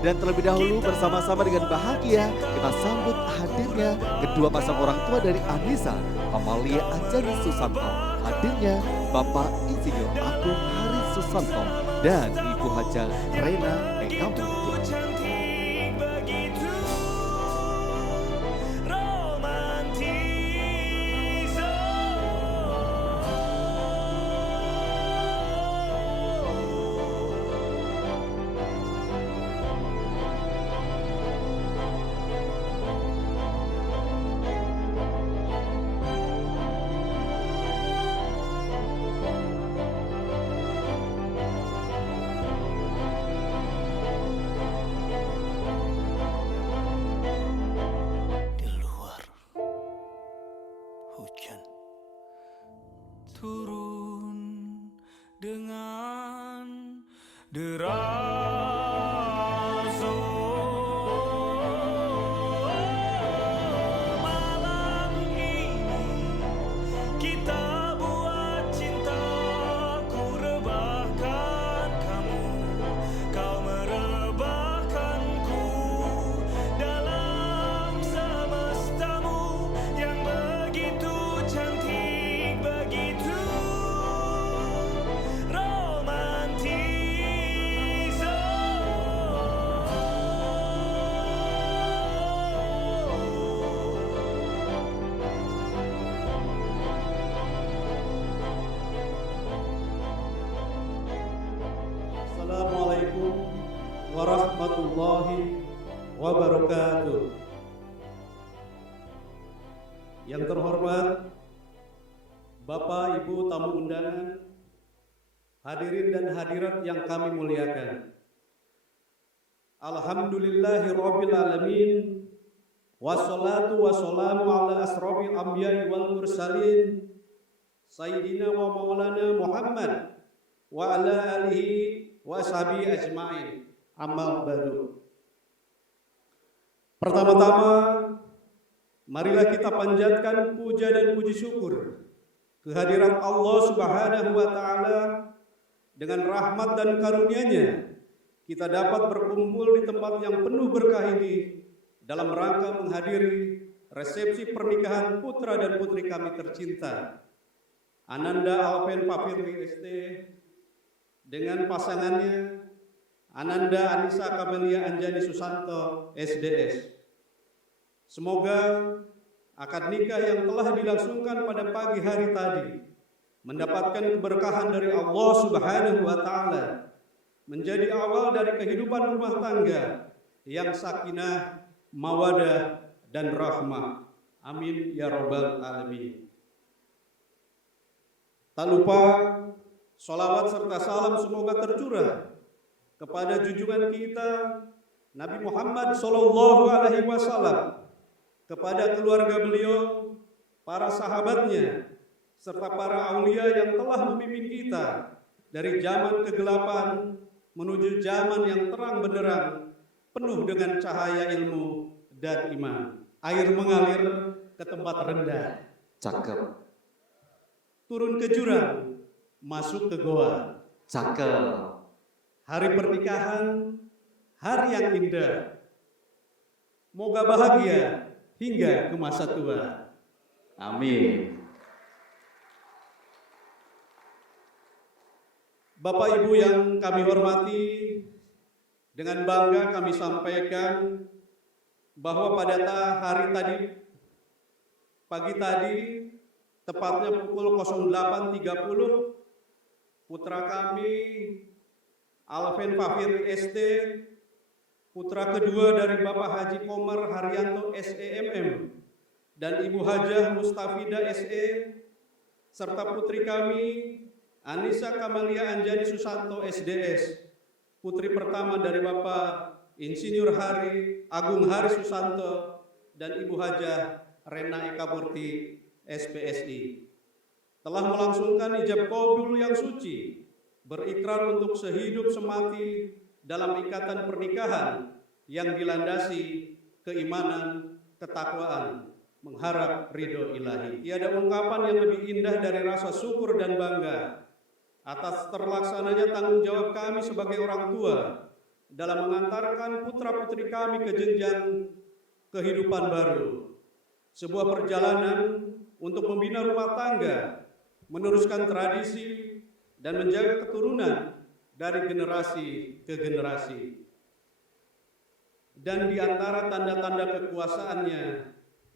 Dan terlebih dahulu bersama-sama dengan bahagia kita sambut hadirnya kedua pasang orang tua dari Anissa Kamalia Anjani Susanto, hadirnya Bapak Insinyur Agung Hari Susanto dan Ibu Haja Rena Eka Murti. turun dengan deras. Malam ini kita buat cintaku rebahkan kamu, kau merebahkanku dalam semestamu yang begitu cantik, begitu romantis. Assalamualaikum warahmatullahi wabarakatuh. Yang terhormat Bapak Ibu tamu undangan, hadirin dan hadirat yang kami muliakan. Alhamdulillahirabbil alamin, wassalatu wassalamu ala asrofil anbiya'i wal mursalin, sayyidina wa maulana Muhammad wa ala alihi wa sahbihi ajma'in. Amma ba'du. Pertama-tama, marilah kita panjatkan puja dan puji syukur kehadirat Allah Subhanahu wa taala. Dengan rahmat dan karunia-Nya kita dapat berkumpul di tempat yang penuh berkah ini dalam rangka menghadiri resepsi pernikahan putra dan putri kami tercinta, Ananda Alven Fafirli ST dengan pasangannya Ananda Anissa Kamelia Anjani Susanto SDS. Semoga akad nikah yang telah dilangsungkan pada pagi hari tadi mendapatkan keberkahan dari Allah Subhanahu wa taala, menjadi awal dari kehidupan rumah tangga yang sakinah, mawadah dan rahmah. Amin ya rabbal alamin. Tak lupa sholawat serta salam semoga tercurah kepada junjungan kita Nabi Muhammad sallallahu alaihi wasallam, kepada keluarga beliau, para sahabatnya, serta para aulia yang telah memimpin kita dari zaman kegelapan menuju zaman yang terang benderang, penuh dengan cahaya ilmu dan iman. Air mengalir ke tempat rendah, Cakep. turun ke jurang, masuk ke goa. Cakep. Hari pernikahan, hari yang indah. Moga bahagia hingga ke masa tua. Amin. Bapak Ibu yang kami hormati, dengan bangga kami sampaikan bahwa pada hari tadi, pagi tadi, tepatnya pukul 08.30, putra kami Alven Fafirli ST, putra kedua dari Bapak Haji Komar Haryanto SEMM dan Ibu Hajah Mustafidah SE, serta putri kami Anissa Kamelia Anjani Susanto SDS, putri pertama dari Bapak Insinyur Agung Hari Susanto dan Ibu Hajah Rena Eka Murti SPSI, telah melangsungkan ijab qabul yang suci, berikrar untuk sehidup semati dalam ikatan pernikahan yang dilandasi keimanan, ketakwaan, mengharap ridho ilahi. Tiada ungkapan yang lebih indah dari rasa syukur dan bangga atas terlaksananya tanggung jawab kami sebagai orang tua dalam mengantarkan putra-putri kami ke jenjang kehidupan baru. Sebuah perjalanan untuk membina rumah tangga, meneruskan tradisi, dan menjaga keturunan dari generasi ke generasi. Dan di antara tanda-tanda kekuasaannya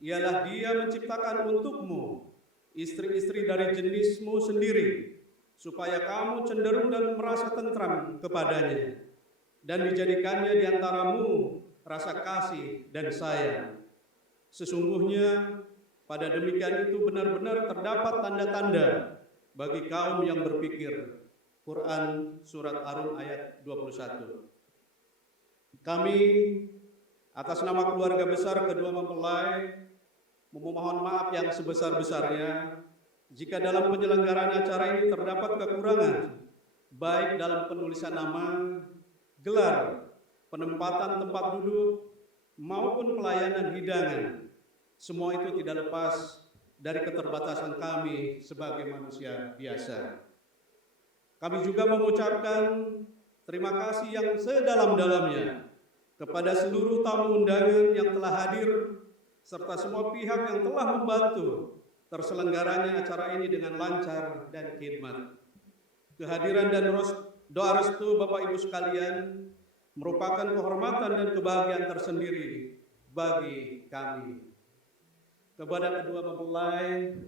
ialah Dia menciptakan untukmu istri-istri dari jenismu sendiri, supaya kamu cenderung dan merasa tentram kepadanya, dan dijadikannya di antaramu rasa kasih dan sayang. Sesungguhnya pada demikian itu benar-benar terdapat tanda-tanda bagi kaum yang berpikir. Quran Surat Ar-Rum ayat 21. Kami atas nama keluarga besar kedua mempelai memohon maaf yang sebesar-besarnya jika dalam penyelenggaraan acara ini terdapat kekurangan, baik dalam penulisan nama, gelar, penempatan tempat duduk, maupun pelayanan hidangan, semua itu tidak lepas dari keterbatasan kami sebagai manusia biasa. Kami juga mengucapkan terima kasih yang sedalam-dalamnya kepada seluruh tamu undangan yang telah hadir, serta semua pihak yang telah membantu terselenggaranya acara ini dengan lancar dan khidmat. Kehadiran dan doa restu Bapak Ibu sekalian merupakan kehormatan dan kebahagiaan tersendiri bagi kami. Kepada kedua mempelai,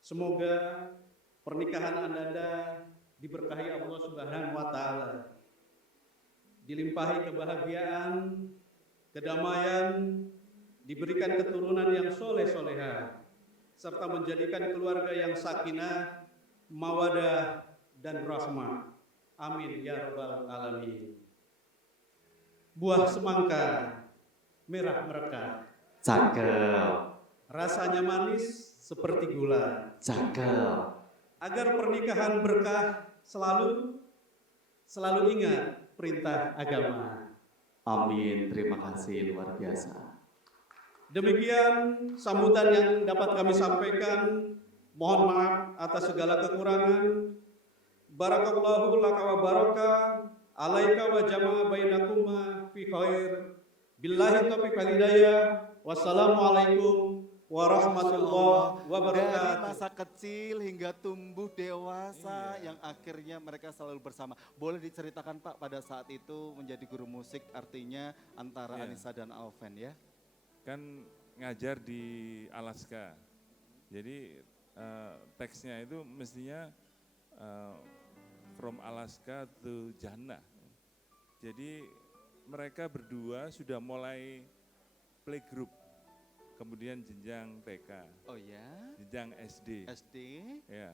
semoga pernikahan Anda diberkahi Allah Subhanahu wa Ta'ala, dilimpahi kebahagiaan, kedamaian, diberikan keturunan yang soleh-soleha, serta menjadikan keluarga yang sakinah, mawadah, dan rahmah. Amin ya rabbal alamin. Buah semangka merah merekah, Cakep. rasanya manis seperti gula, Cakep. agar pernikahan berkah selalu ingat perintah agama. Amin, terima kasih, luar biasa. Demikian sambutan yang dapat kami sampaikan. Mohon maaf atas segala kekurangan. Barakallahu laka wa baraka alaika wa jama'a bainakuma fi khair. Billahi taufiq wal hidayah. Wassalamualaikum warahmatullahi wabarakatuh. Dari masa kecil hingga tumbuh dewasa yang akhirnya mereka selalu bersama. Boleh diceritakan Pak pada saat itu menjadi guru musik artinya antara Anissa dan Alven ya? Kan ngajar di Alaska, jadi teksnya itu mestinya from Alaska to Jannah. Jadi mereka berdua sudah mulai playgroup, kemudian jenjang TK. Oh ya? Jenjang SD. SD? Ya.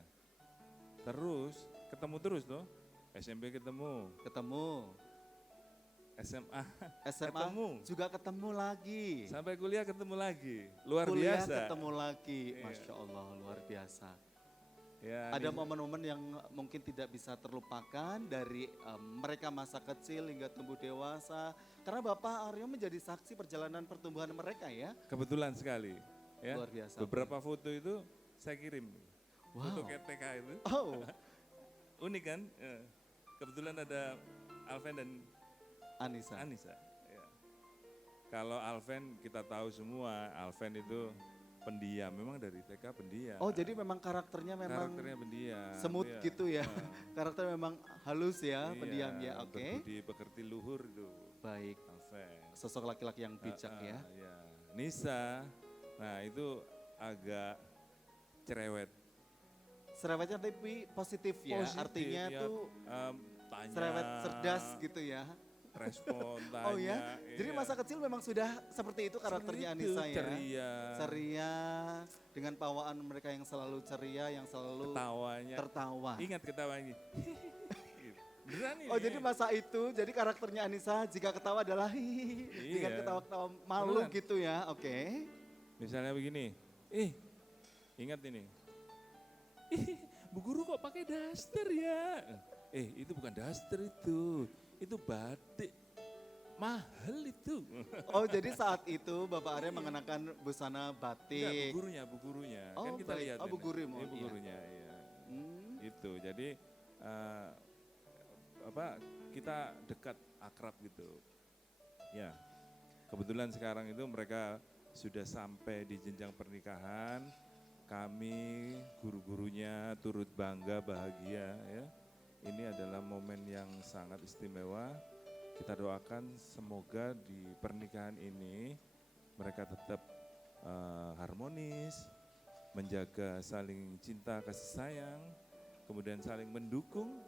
Terus ketemu terus tuh, SMP ketemu. SMA ketemu. Juga ketemu lagi. Sampai kuliah ketemu lagi. Luar kuliah biasa. Ketemu lagi. Iya. Masya Allah, luar biasa. Ya, ada momen-momen yang mungkin tidak bisa terlupakan dari mereka masa kecil hingga tumbuh dewasa. Karena Bapak Aryo menjadi saksi perjalanan pertumbuhan mereka ya. Kebetulan sekali. Ya. Luar biasa. Beberapa foto itu saya kirim. Foto TK itu. Oh. Unik kan? Kebetulan ada Alven dan Anissa. Ya. Kalau Alven kita tahu semua, Alven itu pendiam, memang dari TK pendiam. Oh jadi memang karakternya memang pendiam. Semut ya. gitu ya. Karakternya memang halus ya, pendiam ya. Oke. Berbudi pekerti luhur itu. Baik. Alven. Sosok laki-laki yang bijak ya. Ya. Nisa, nah itu agak cerewet. Cerewetnya tapi positif ya, artinya ya, tuh tanya, cerewet cerdas gitu ya. Respon, tanya. Oh ya, jadi masa kecil memang sudah seperti itu karakternya Anissa ya. Ceria, dengan pawaan mereka yang selalu ceria, yang selalu tertawa. Ingat ketawanya. Oh jadi masa itu, jadi karakternya Anissa jika ketawa adalah dengan ketawa-ketawa malu gitu ya, oke. Misalnya begini, ingat ini. Bu guru kok pakai daster ya? Itu bukan daster itu batik. Mahal itu. Oh jadi saat itu Bapak Arya mengenakan busana batik. Enggak, bu gurunya. Oh, kan kita lihat. Oh bu guru bu gurunya, iya. Itu, jadi kita dekat, akrab gitu. Ya, kebetulan sekarang itu mereka sudah sampai di jenjang pernikahan. Kami guru-gurunya turut bangga, bahagia ya. Ini adalah momen yang sangat istimewa. Kita doakan semoga di pernikahan ini mereka tetap harmonis, menjaga saling cinta kasih sayang, kemudian saling mendukung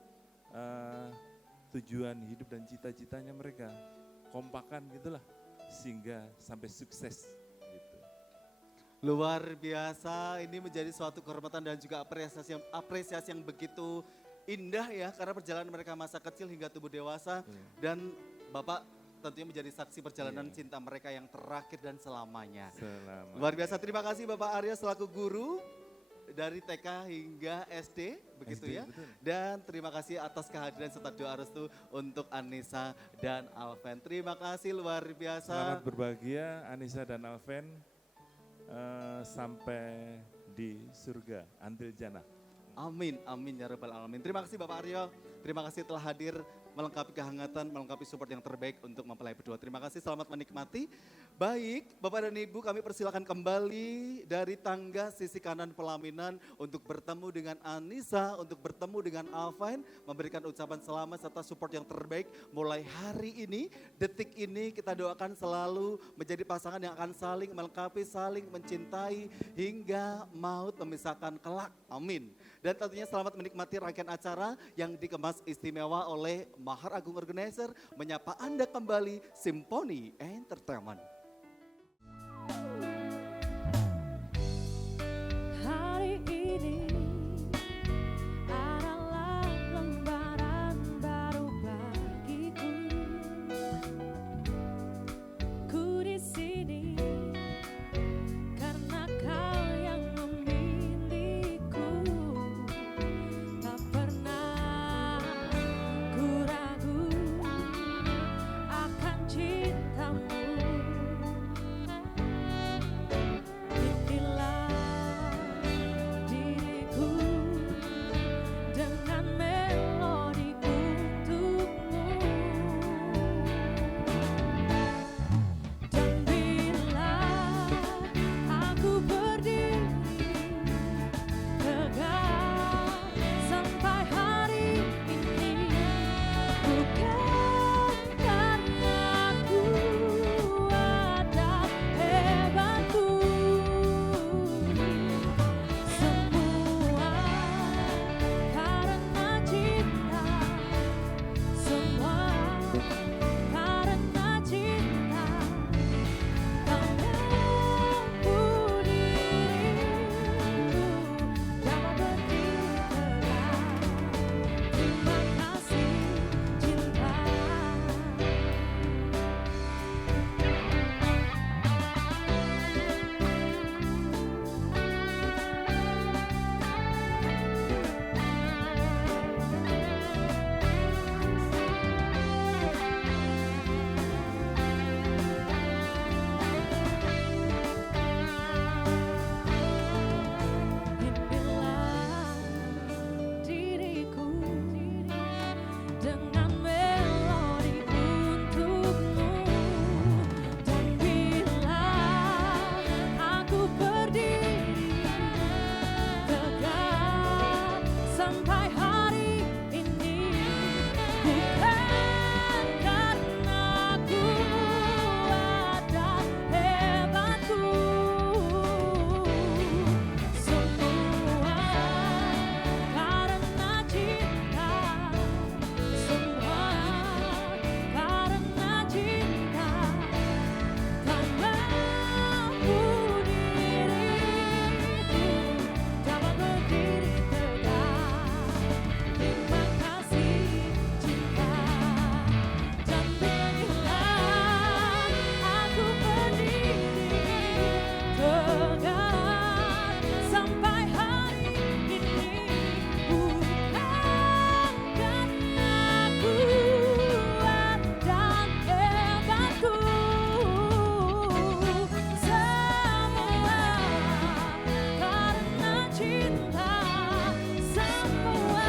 tujuan hidup dan cita-citanya mereka. Kompakan gitulah sehingga sampai sukses. Luar biasa, ini menjadi suatu kehormatan dan juga apresiasi yang begitu indah ya, karena perjalanan mereka masa kecil hingga tubuh dewasa. Dan Bapak tentunya menjadi saksi perjalanan cinta mereka yang terakhir dan selamanya. Selamat. Luar biasa, terima kasih Bapak Arya selaku guru dari TK hingga SD, begitu SD, ya. betul. Dan terima kasih atas kehadiran serta doa restu untuk Anissa dan Alven. Terima kasih luar biasa. Selamat berbahagia Anissa dan Alven sampai di surga, Antil Jannah. Amin, amin ya rabbal alamin. Terima kasih Bapak Aryo, terima kasih telah hadir melengkapi kehangatan, melengkapi support yang terbaik untuk mempelai berdua. Terima kasih, selamat menikmati. Baik, Bapak dan Ibu, kami persilakan kembali dari tangga sisi kanan pelaminan untuk bertemu dengan Anissa, untuk bertemu dengan Alvin, memberikan ucapan selamat serta support yang terbaik mulai hari ini, detik ini kita doakan selalu menjadi pasangan yang akan saling melengkapi, saling mencintai hingga maut memisahkan kelak. Amin. Dan tentunya selamat menikmati rangkaian acara yang dikemas istimewa oleh Mahar Agung Organizer, menyapa Anda kembali Simponi Entertainment. Hari ini adalah lembaran baru bagiku. Ku di sini karena kau yang memilihku. Tak pernah ku ragu akan cintamu. Inilah diriku dengan melodi untukmu. Dan bila aku berdiri tegak sampai hari ini, bukan karena kuat dan hebatku. Semua karena cinta, semua karena cinta. Tak mampu diriku dapat berdiri tegak. Terima kasih cinta. Inilah diriku dengan melodi untukmu. Dan bila aku berdiri tegak sampai hari ini, bukan karena kuat dan hebatku. Semua karena cinta, semua karena cinta. Tak mampu diriku dapat berdiri tegak. Terima kasih cinta. Dan bila aku berdiri tegak sampai hari ini, bukan karena kuat dan hebatku. Semua karena cinta, semua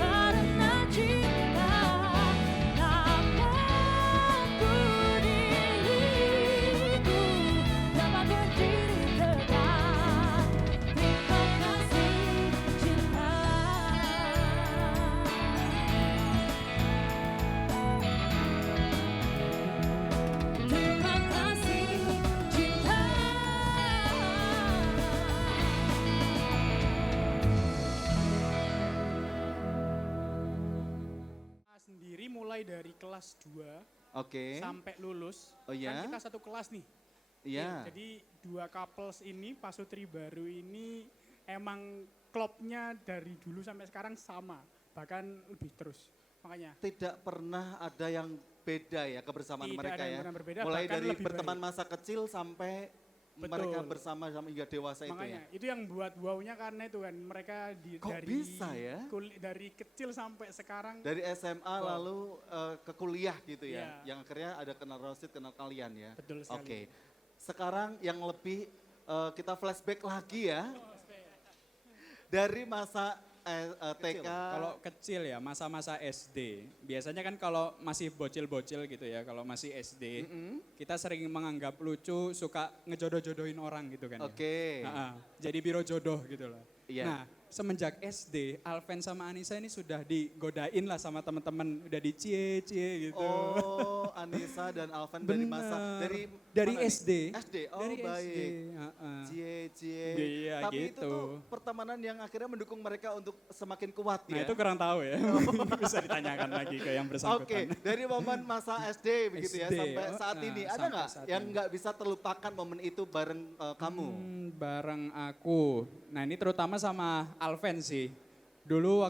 karena cinta. Tak mampu diriku dapat berdiri tegak. Terima kasih cinta. Terima kasih cinta. Sendiri mulai dari kelas 2 Oke. sampai lulus. Oh ya? Kan kita satu kelas nih. Iya. Jadi dua couples ini, pasutri baru ini emang klopnya dari dulu sampai sekarang sama. Bahkan lebih terus. Makanya Tidak pernah ada yang berbeda ya kebersamaan Tidak mereka ada yang ya. pernah berbeda, Mulai bahkan dari lebih berteman baik. masa kecil sampai Betul. mereka bersama hingga dewasa itu ya. Makanya itu yang buat wow-nya karena itu kan mereka Kok dari bisa ya? dari kecil sampai sekarang. Dari SMA Wow. lalu ke kuliah gitu ya. Iya. Yang akhirnya ada kenal Rosid, kenal kalian ya. Betul sekali. Oke. Sekarang yang lebih kita flashback lagi ya. Dari masa TK. Kalau kecil ya, masa-masa SD. Biasanya kan kalau masih bocil-bocil gitu ya, kalau masih SD, kita sering menganggap lucu, suka ngejodoh-jodohin orang gitu kan. Oke. Ya. Jadi biro jodoh gitu loh. Iya. Nah, semenjak SD, Alven sama Anissa ini sudah digodain lah sama teman-teman, udah dicie-cie gitu. Oh, Anissa dan Alvan dari masa dari mana nih? SD. SD. Oh, Dari baik. SD, heeh. Cie. Iya, Tapi itu gitu. tuh pertemanan yang akhirnya mendukung mereka untuk semakin kuat Nah ya. itu kurang tahu ya, bisa ditanyakan lagi ke yang bersangkutan. Oke, dari momen masa SD begitu ya SD, sampai saat nah, ini, ada sampai nggak saat yang ini. nggak bisa terlupakan momen itu bareng kamu? Bareng aku. Nah ini terutama sama Alven sih. Dulu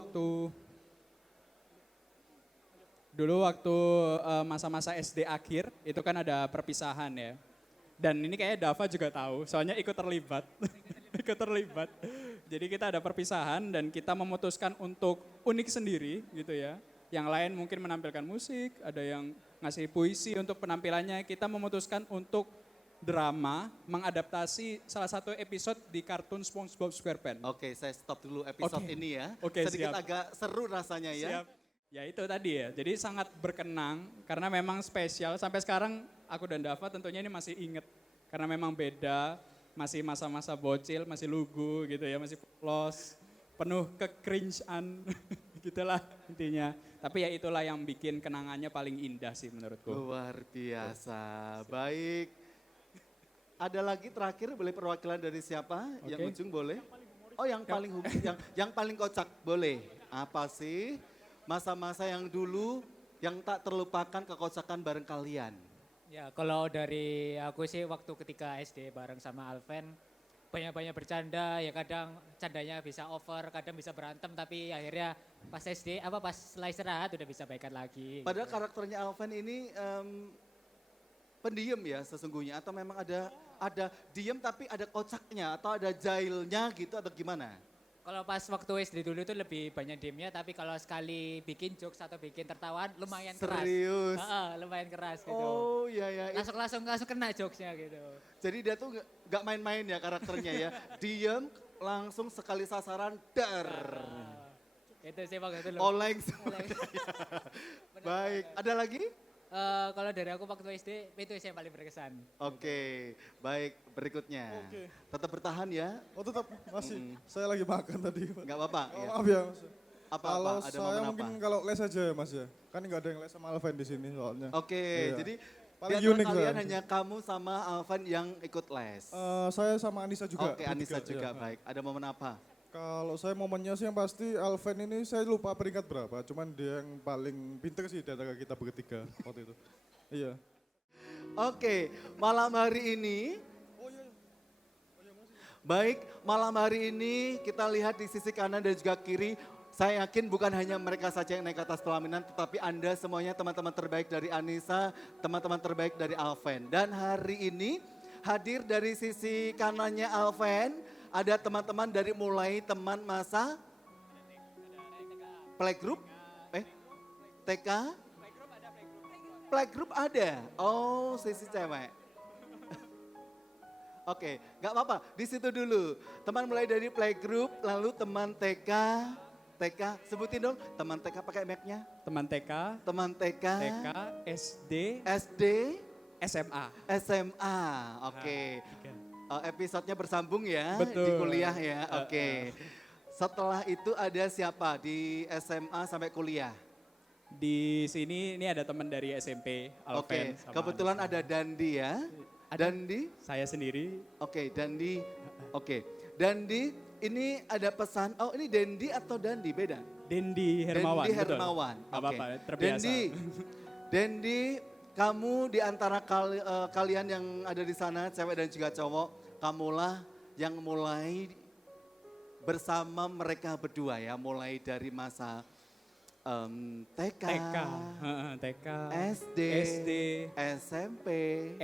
waktu masa-masa SD akhir itu kan ada perpisahan ya. Dan ini kayaknya Dava juga tahu, soalnya ikut terlibat. Ikut terlibat. Jadi kita ada perpisahan dan kita memutuskan untuk unik sendiri gitu ya. Yang lain mungkin menampilkan musik, ada yang ngasih puisi untuk penampilannya. Kita memutuskan untuk drama mengadaptasi salah satu episode di kartun SpongeBob SquarePants. Oke, saya stop dulu episode Oke. ini ya. Oke, Sedikit siap. agak seru rasanya ya. Siap. Ya itu tadi ya, jadi sangat berkenang karena memang spesial. Sampai sekarang aku dan Dava tentunya ini masih inget. Karena memang beda, masih masa-masa bocil, masih lugu gitu ya, masih polos, penuh ke-cringe-an, gitulah intinya. Tapi ya itulah yang bikin kenangannya paling indah sih menurutku. Luar biasa, baik. Ada lagi terakhir boleh perwakilan dari siapa? Yang Oke. ujung boleh? Oh yang paling yang paling kocak boleh. Apa sih masa-masa yang dulu yang tak terlupakan kekocakan bareng kalian? Ya kalau dari aku sih waktu ketika SD bareng sama Alven banyak-banyak bercanda, ya kadang candanya bisa over, kadang bisa berantem, tapi akhirnya pas SD pas setelah istirahat udah bisa baikan lagi. Padahal karakternya Alven ini pendiam ya sesungguhnya, atau memang ada diem tapi ada kocaknya atau ada jahilnya gitu atau gimana? Kalau pas waktu SD dulu tuh lebih banyak diemnya, tapi kalau sekali bikin jokes atau bikin tertawaan lumayan keras. Serius? Lumayan keras gitu. Oh iya. Langsung kena jokesnya gitu. Jadi dia tuh nggak main-main ya karakternya ya. Diem langsung sekali sasaran dar. Itu sih waktu itu. Oleng semuanya. Baik, ada lagi? Kalau dari aku waktu SD itu yang paling berkesan. Oke, baik berikutnya. Oke. Tetap bertahan ya. Oh tetap masih, saya lagi makan tadi. Nggak apa-apa. Oh, ya. maaf ya mas. Apa-apa, Kalau ada saya momen mungkin apa? kalau les aja ya mas ya. Kan nggak ada yang les sama Alven di sini soalnya. Oke, Iya. jadi paling di antara unik kalian saya. hanya kamu sama Alvan yang ikut les. Saya sama Anissa juga. Oke, Anissa bertiga, juga, iya. baik. Ada momen apa? Kalau saya momennya sih yang pasti Alven ini saya lupa peringkat berapa. Cuman dia yang paling pinter sih di antara kita bertiga waktu itu. Iya. Oke, malam hari ini, baik, malam hari ini kita lihat di sisi kanan dan juga kiri, saya yakin bukan hanya mereka saja yang naik ke atas pelaminan, tetapi Anda semuanya teman-teman terbaik dari Anissa, teman-teman terbaik dari Alven. Dan hari ini hadir dari sisi kanannya Alven, ada teman-teman dari mulai teman masa playgroup, TK, playgroup ada. Oh, sisi cewek. Oke, nggak apa-apa. Di situ dulu. Teman mulai dari playgroup, lalu teman TK, sebutin dong. Teman TK pakai mic-nya. Teman TK. Teman TK. TK, SD. SD. SMA. SMA, oke. Episodenya bersambung ya Betul. di kuliah ya. Oke. Setelah itu ada siapa di SMA sampai kuliah? Di sini ini ada teman dari SMP, Alven. Oke, kebetulan ada Dandi ya. Dandi? Saya sendiri. Oke, Dandi. Oke, Dandi ini ada pesan. Oh ini Dendi atau Dandi beda? Dendi Hermawan. Dendi betul. Hermawan. Gak apa-apa, terbiasa. Dendi, kamu di antara kalian yang ada di sana, cewek dan juga cowok, kamulah yang mulai bersama mereka berdua ya, mulai dari masa TK, TK, SD, SMP,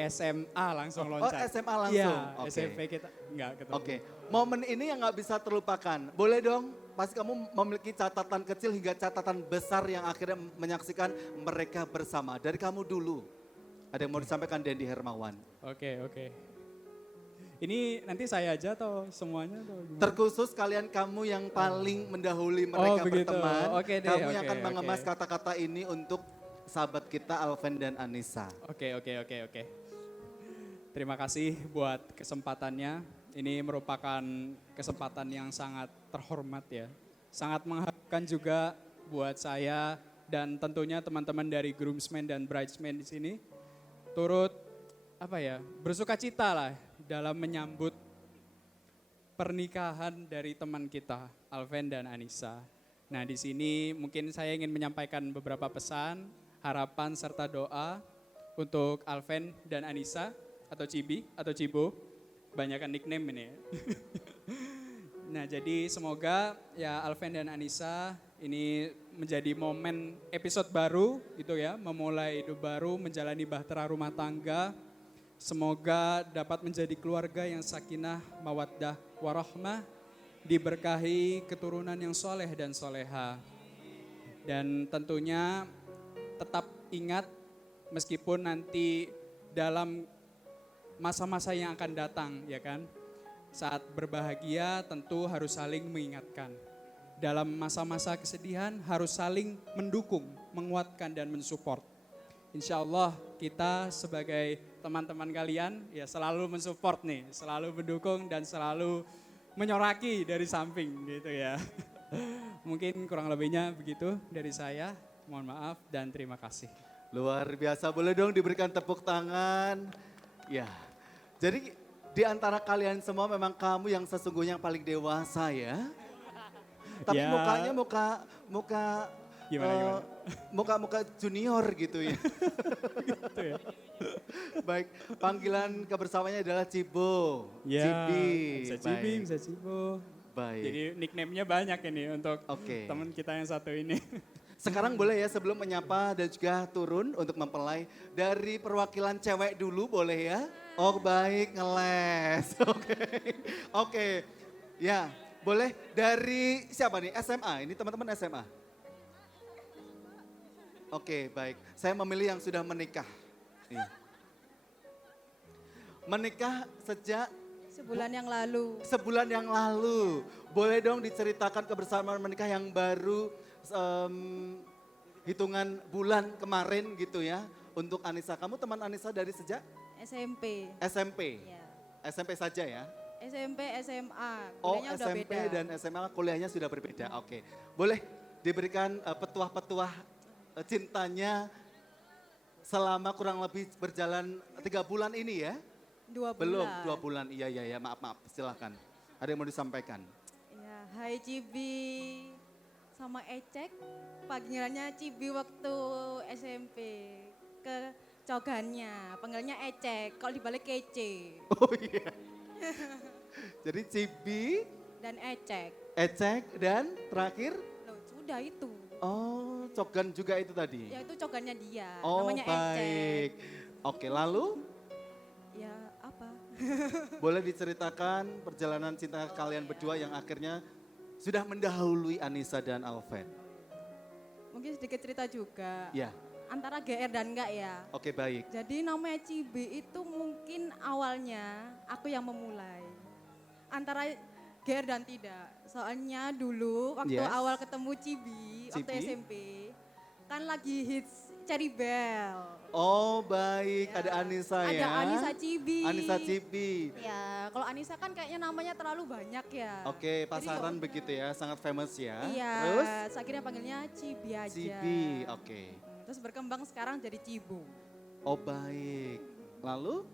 SMA langsung loncat. SMA langsung. Iya, SMP kita nggak ketemu. Oke, momen ini yang nggak bisa terlupakan. Boleh dong, pasti kamu memiliki catatan kecil hingga catatan besar yang akhirnya menyaksikan mereka bersama. Dari kamu dulu, ada yang mau disampaikan Dendi Hermawan. Oke. Ini nanti saya aja atau semuanya? Atau gimana? Terkhusus kalian kamu yang paling mendahului mereka berteman. Oke deh, kamu yang akan mengemas kata-kata ini untuk sahabat kita Alven dan Anissa. Oke. Terima kasih buat kesempatannya. Ini merupakan kesempatan yang sangat terhormat ya. Sangat mengharapkan juga buat saya dan tentunya teman-teman dari groomsmen dan bridesmen di sini. Turut bersukacita lah dalam menyambut pernikahan dari teman kita, Alven dan Anissa. Nah, di sini mungkin saya ingin menyampaikan beberapa pesan, harapan serta doa untuk Alven dan Anissa atau Cibi atau Cibo. Banyakan nickname ini ya. Nah, jadi semoga ya Alven dan Anissa ini menjadi momen episode baru gitu ya, memulai hidup baru, menjalani bahtera rumah tangga. Semoga dapat menjadi keluarga yang sakinah, mawaddah, warahmah, diberkahi keturunan yang soleh dan soleha. Dan tentunya tetap ingat meskipun nanti dalam masa-masa yang akan datang ya kan, saat berbahagia tentu harus saling mengingatkan. Dalam masa-masa kesedihan harus saling mendukung, menguatkan dan mensupport. Insya Allah kita sebagai teman-teman kalian ya selalu mensupport nih, selalu mendukung dan selalu menyoraki dari samping gitu ya. Mungkin kurang lebihnya begitu dari saya, mohon maaf dan terima kasih. Luar biasa, boleh dong diberikan tepuk tangan. Ya, jadi di antara kalian semua memang kamu yang sesungguhnya yang paling dewasa ya. Tapi Ya. mukanya muka Gimana? muka junior gitu ya. Gitu ya. Baik, panggilan kebersamanya adalah Cibo. Ya, Cibi. bisa Cibi, Baik. bisa Cibo. Baik. Jadi nickname-nya banyak ini untuk teman kita yang satu ini. Sekarang boleh ya sebelum menyapa dan juga turun untuk mempelai dari perwakilan cewek dulu boleh ya? Oh baik, ngeles. Oke. Ya, boleh dari siapa nih? SMA, ini teman-teman SMA. Oke, baik. Saya memilih yang sudah menikah. Nih. Menikah sejak Sebulan yang lalu. Sebulan yang lalu. Boleh dong diceritakan kebersamaan menikah yang baru hitungan bulan kemarin gitu ya. Untuk Anissa, kamu teman Anissa dari sejak? SMP. SMP? Ya. SMP saja ya? SMP, SMA. Oh Kuliahnya udah SMP beda. dan SMA kuliahnya sudah berbeda. Oke. Boleh diberikan petuah-petuah cintanya selama kurang lebih berjalan 3 bulan ini ya? 2 bulan. Belum, 2 bulan. Iya, maaf, silahkan. Ada yang mau disampaikan? Ya, hai Cibi sama Ecek. Panggilannya Cibi waktu SMP. Ke cogannya, panggilnya Ecek. Kalau dibalik kece. Oh iya. Jadi Cibi. Dan Ecek. Ecek dan terakhir? Loh, sudah itu. Oh, cogan juga itu tadi? Ya itu cogannya dia, Oh namanya baik. Ecek. Oke, lalu? Ya apa? Boleh diceritakan perjalanan cinta kalian berdua yang akhirnya sudah mendahului Anissa dan Alven. Mungkin sedikit cerita juga. Ya. Antara GR dan enggak ya. Oke, baik. Jadi namanya Cibi itu mungkin awalnya aku yang memulai. Antara GR dan tidak. Soalnya dulu waktu Yes. awal ketemu Cibi, waktu Cibi. SMP. Kan lagi hits Cherry Bell. Oh baik, ada Anissa ya. Ada Anissa Cibi. Anissa Cibi. Ya, kalau Anissa kan kayaknya namanya terlalu banyak ya. Oke, Jadi pasaran ya begitu ya, sangat famous ya. Iya, Terus? akhirnya panggilnya Cibi aja. Cibi, oke. Terus berkembang sekarang jadi Cibo. Oh baik. Lalu?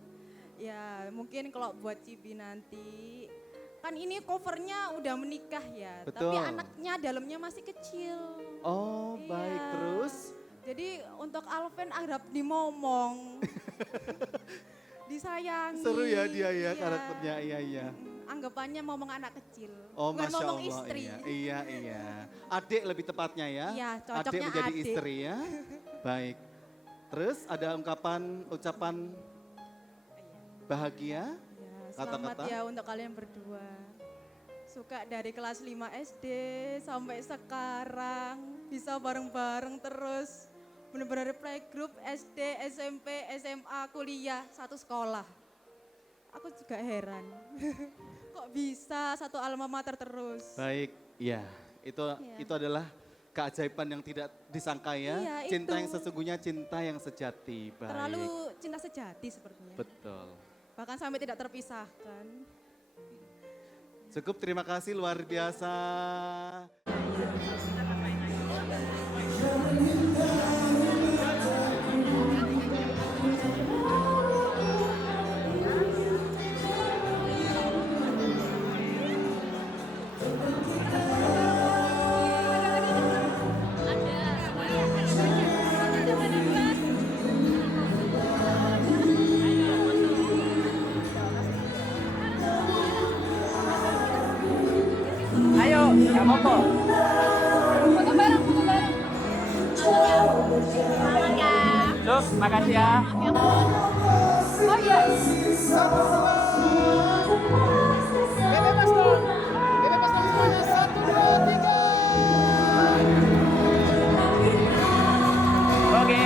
Ya mungkin kalau buat Cibi nanti, kan ini covernya udah menikah ya. Tapi Betul. anaknya dalamnya masih kecil. Oh baik, Iya. terus? Jadi untuk Alven harap dimomong. Disayangi. Seru ya dia ya Iya. karakternya, iya. anggapannya ngomong anak kecil. Oh, bukan Masya ngomong Allah, istri. Iya. Adik lebih tepatnya ya. Iya, Adik cocoknya menjadi adik. istri ya. Baik. Terus ada ucapan bahagia? Selamat Kata-kata? ya untuk kalian berdua. Suka dari kelas 5 SD sampai sekarang bisa bareng-bareng terus. Benar-benar playgroup SD, SMP, SMA, kuliah, satu sekolah. Aku juga heran. Kok bisa satu alma mater terus? Baik, ya. Itu adalah keajaiban yang tidak disangka ya. Iya, Cinta itu. yang sesungguhnya, cinta yang sejati. Baik. Terlalu cinta sejati sepertinya. Betul. Bahkan sampai tidak terpisahkan. Cukup, terima kasih, luar biasa. Ayo, nggak apa-apa. Foto bareng, foto bareng. Semangat ya. Cuk, makasih ya. Oh iya. Bebas dong. Bebas dong semuanya. 1, 2, 3. Oke.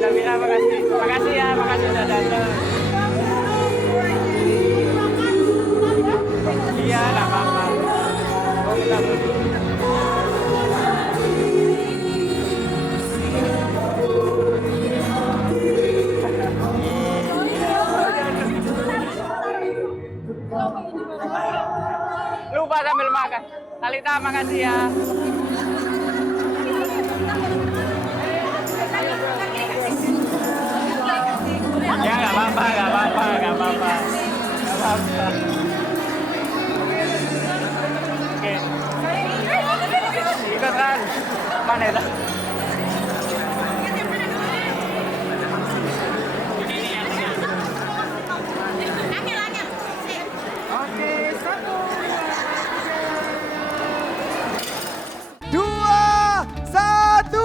Zabira, makasih. Makasih ya, makasih udah datang. Iya, nggak apa-apa. Oh, kita dulu. Lupa sambil makan. Talita, makasih ya. Ya nggak apa-apa, nggak apa-apa, nggak apa-apa, nggak apa-apa. Oke. Ikut kan? Mana itu? Oke, 1, 2, 1.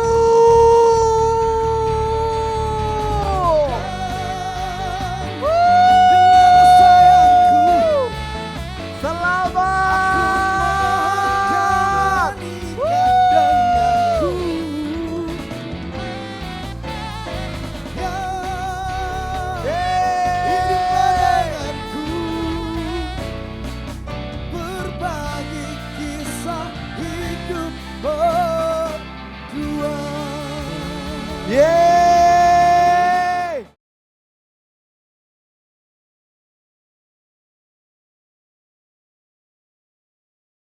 berbagi kisah hidup berdua. Yeah.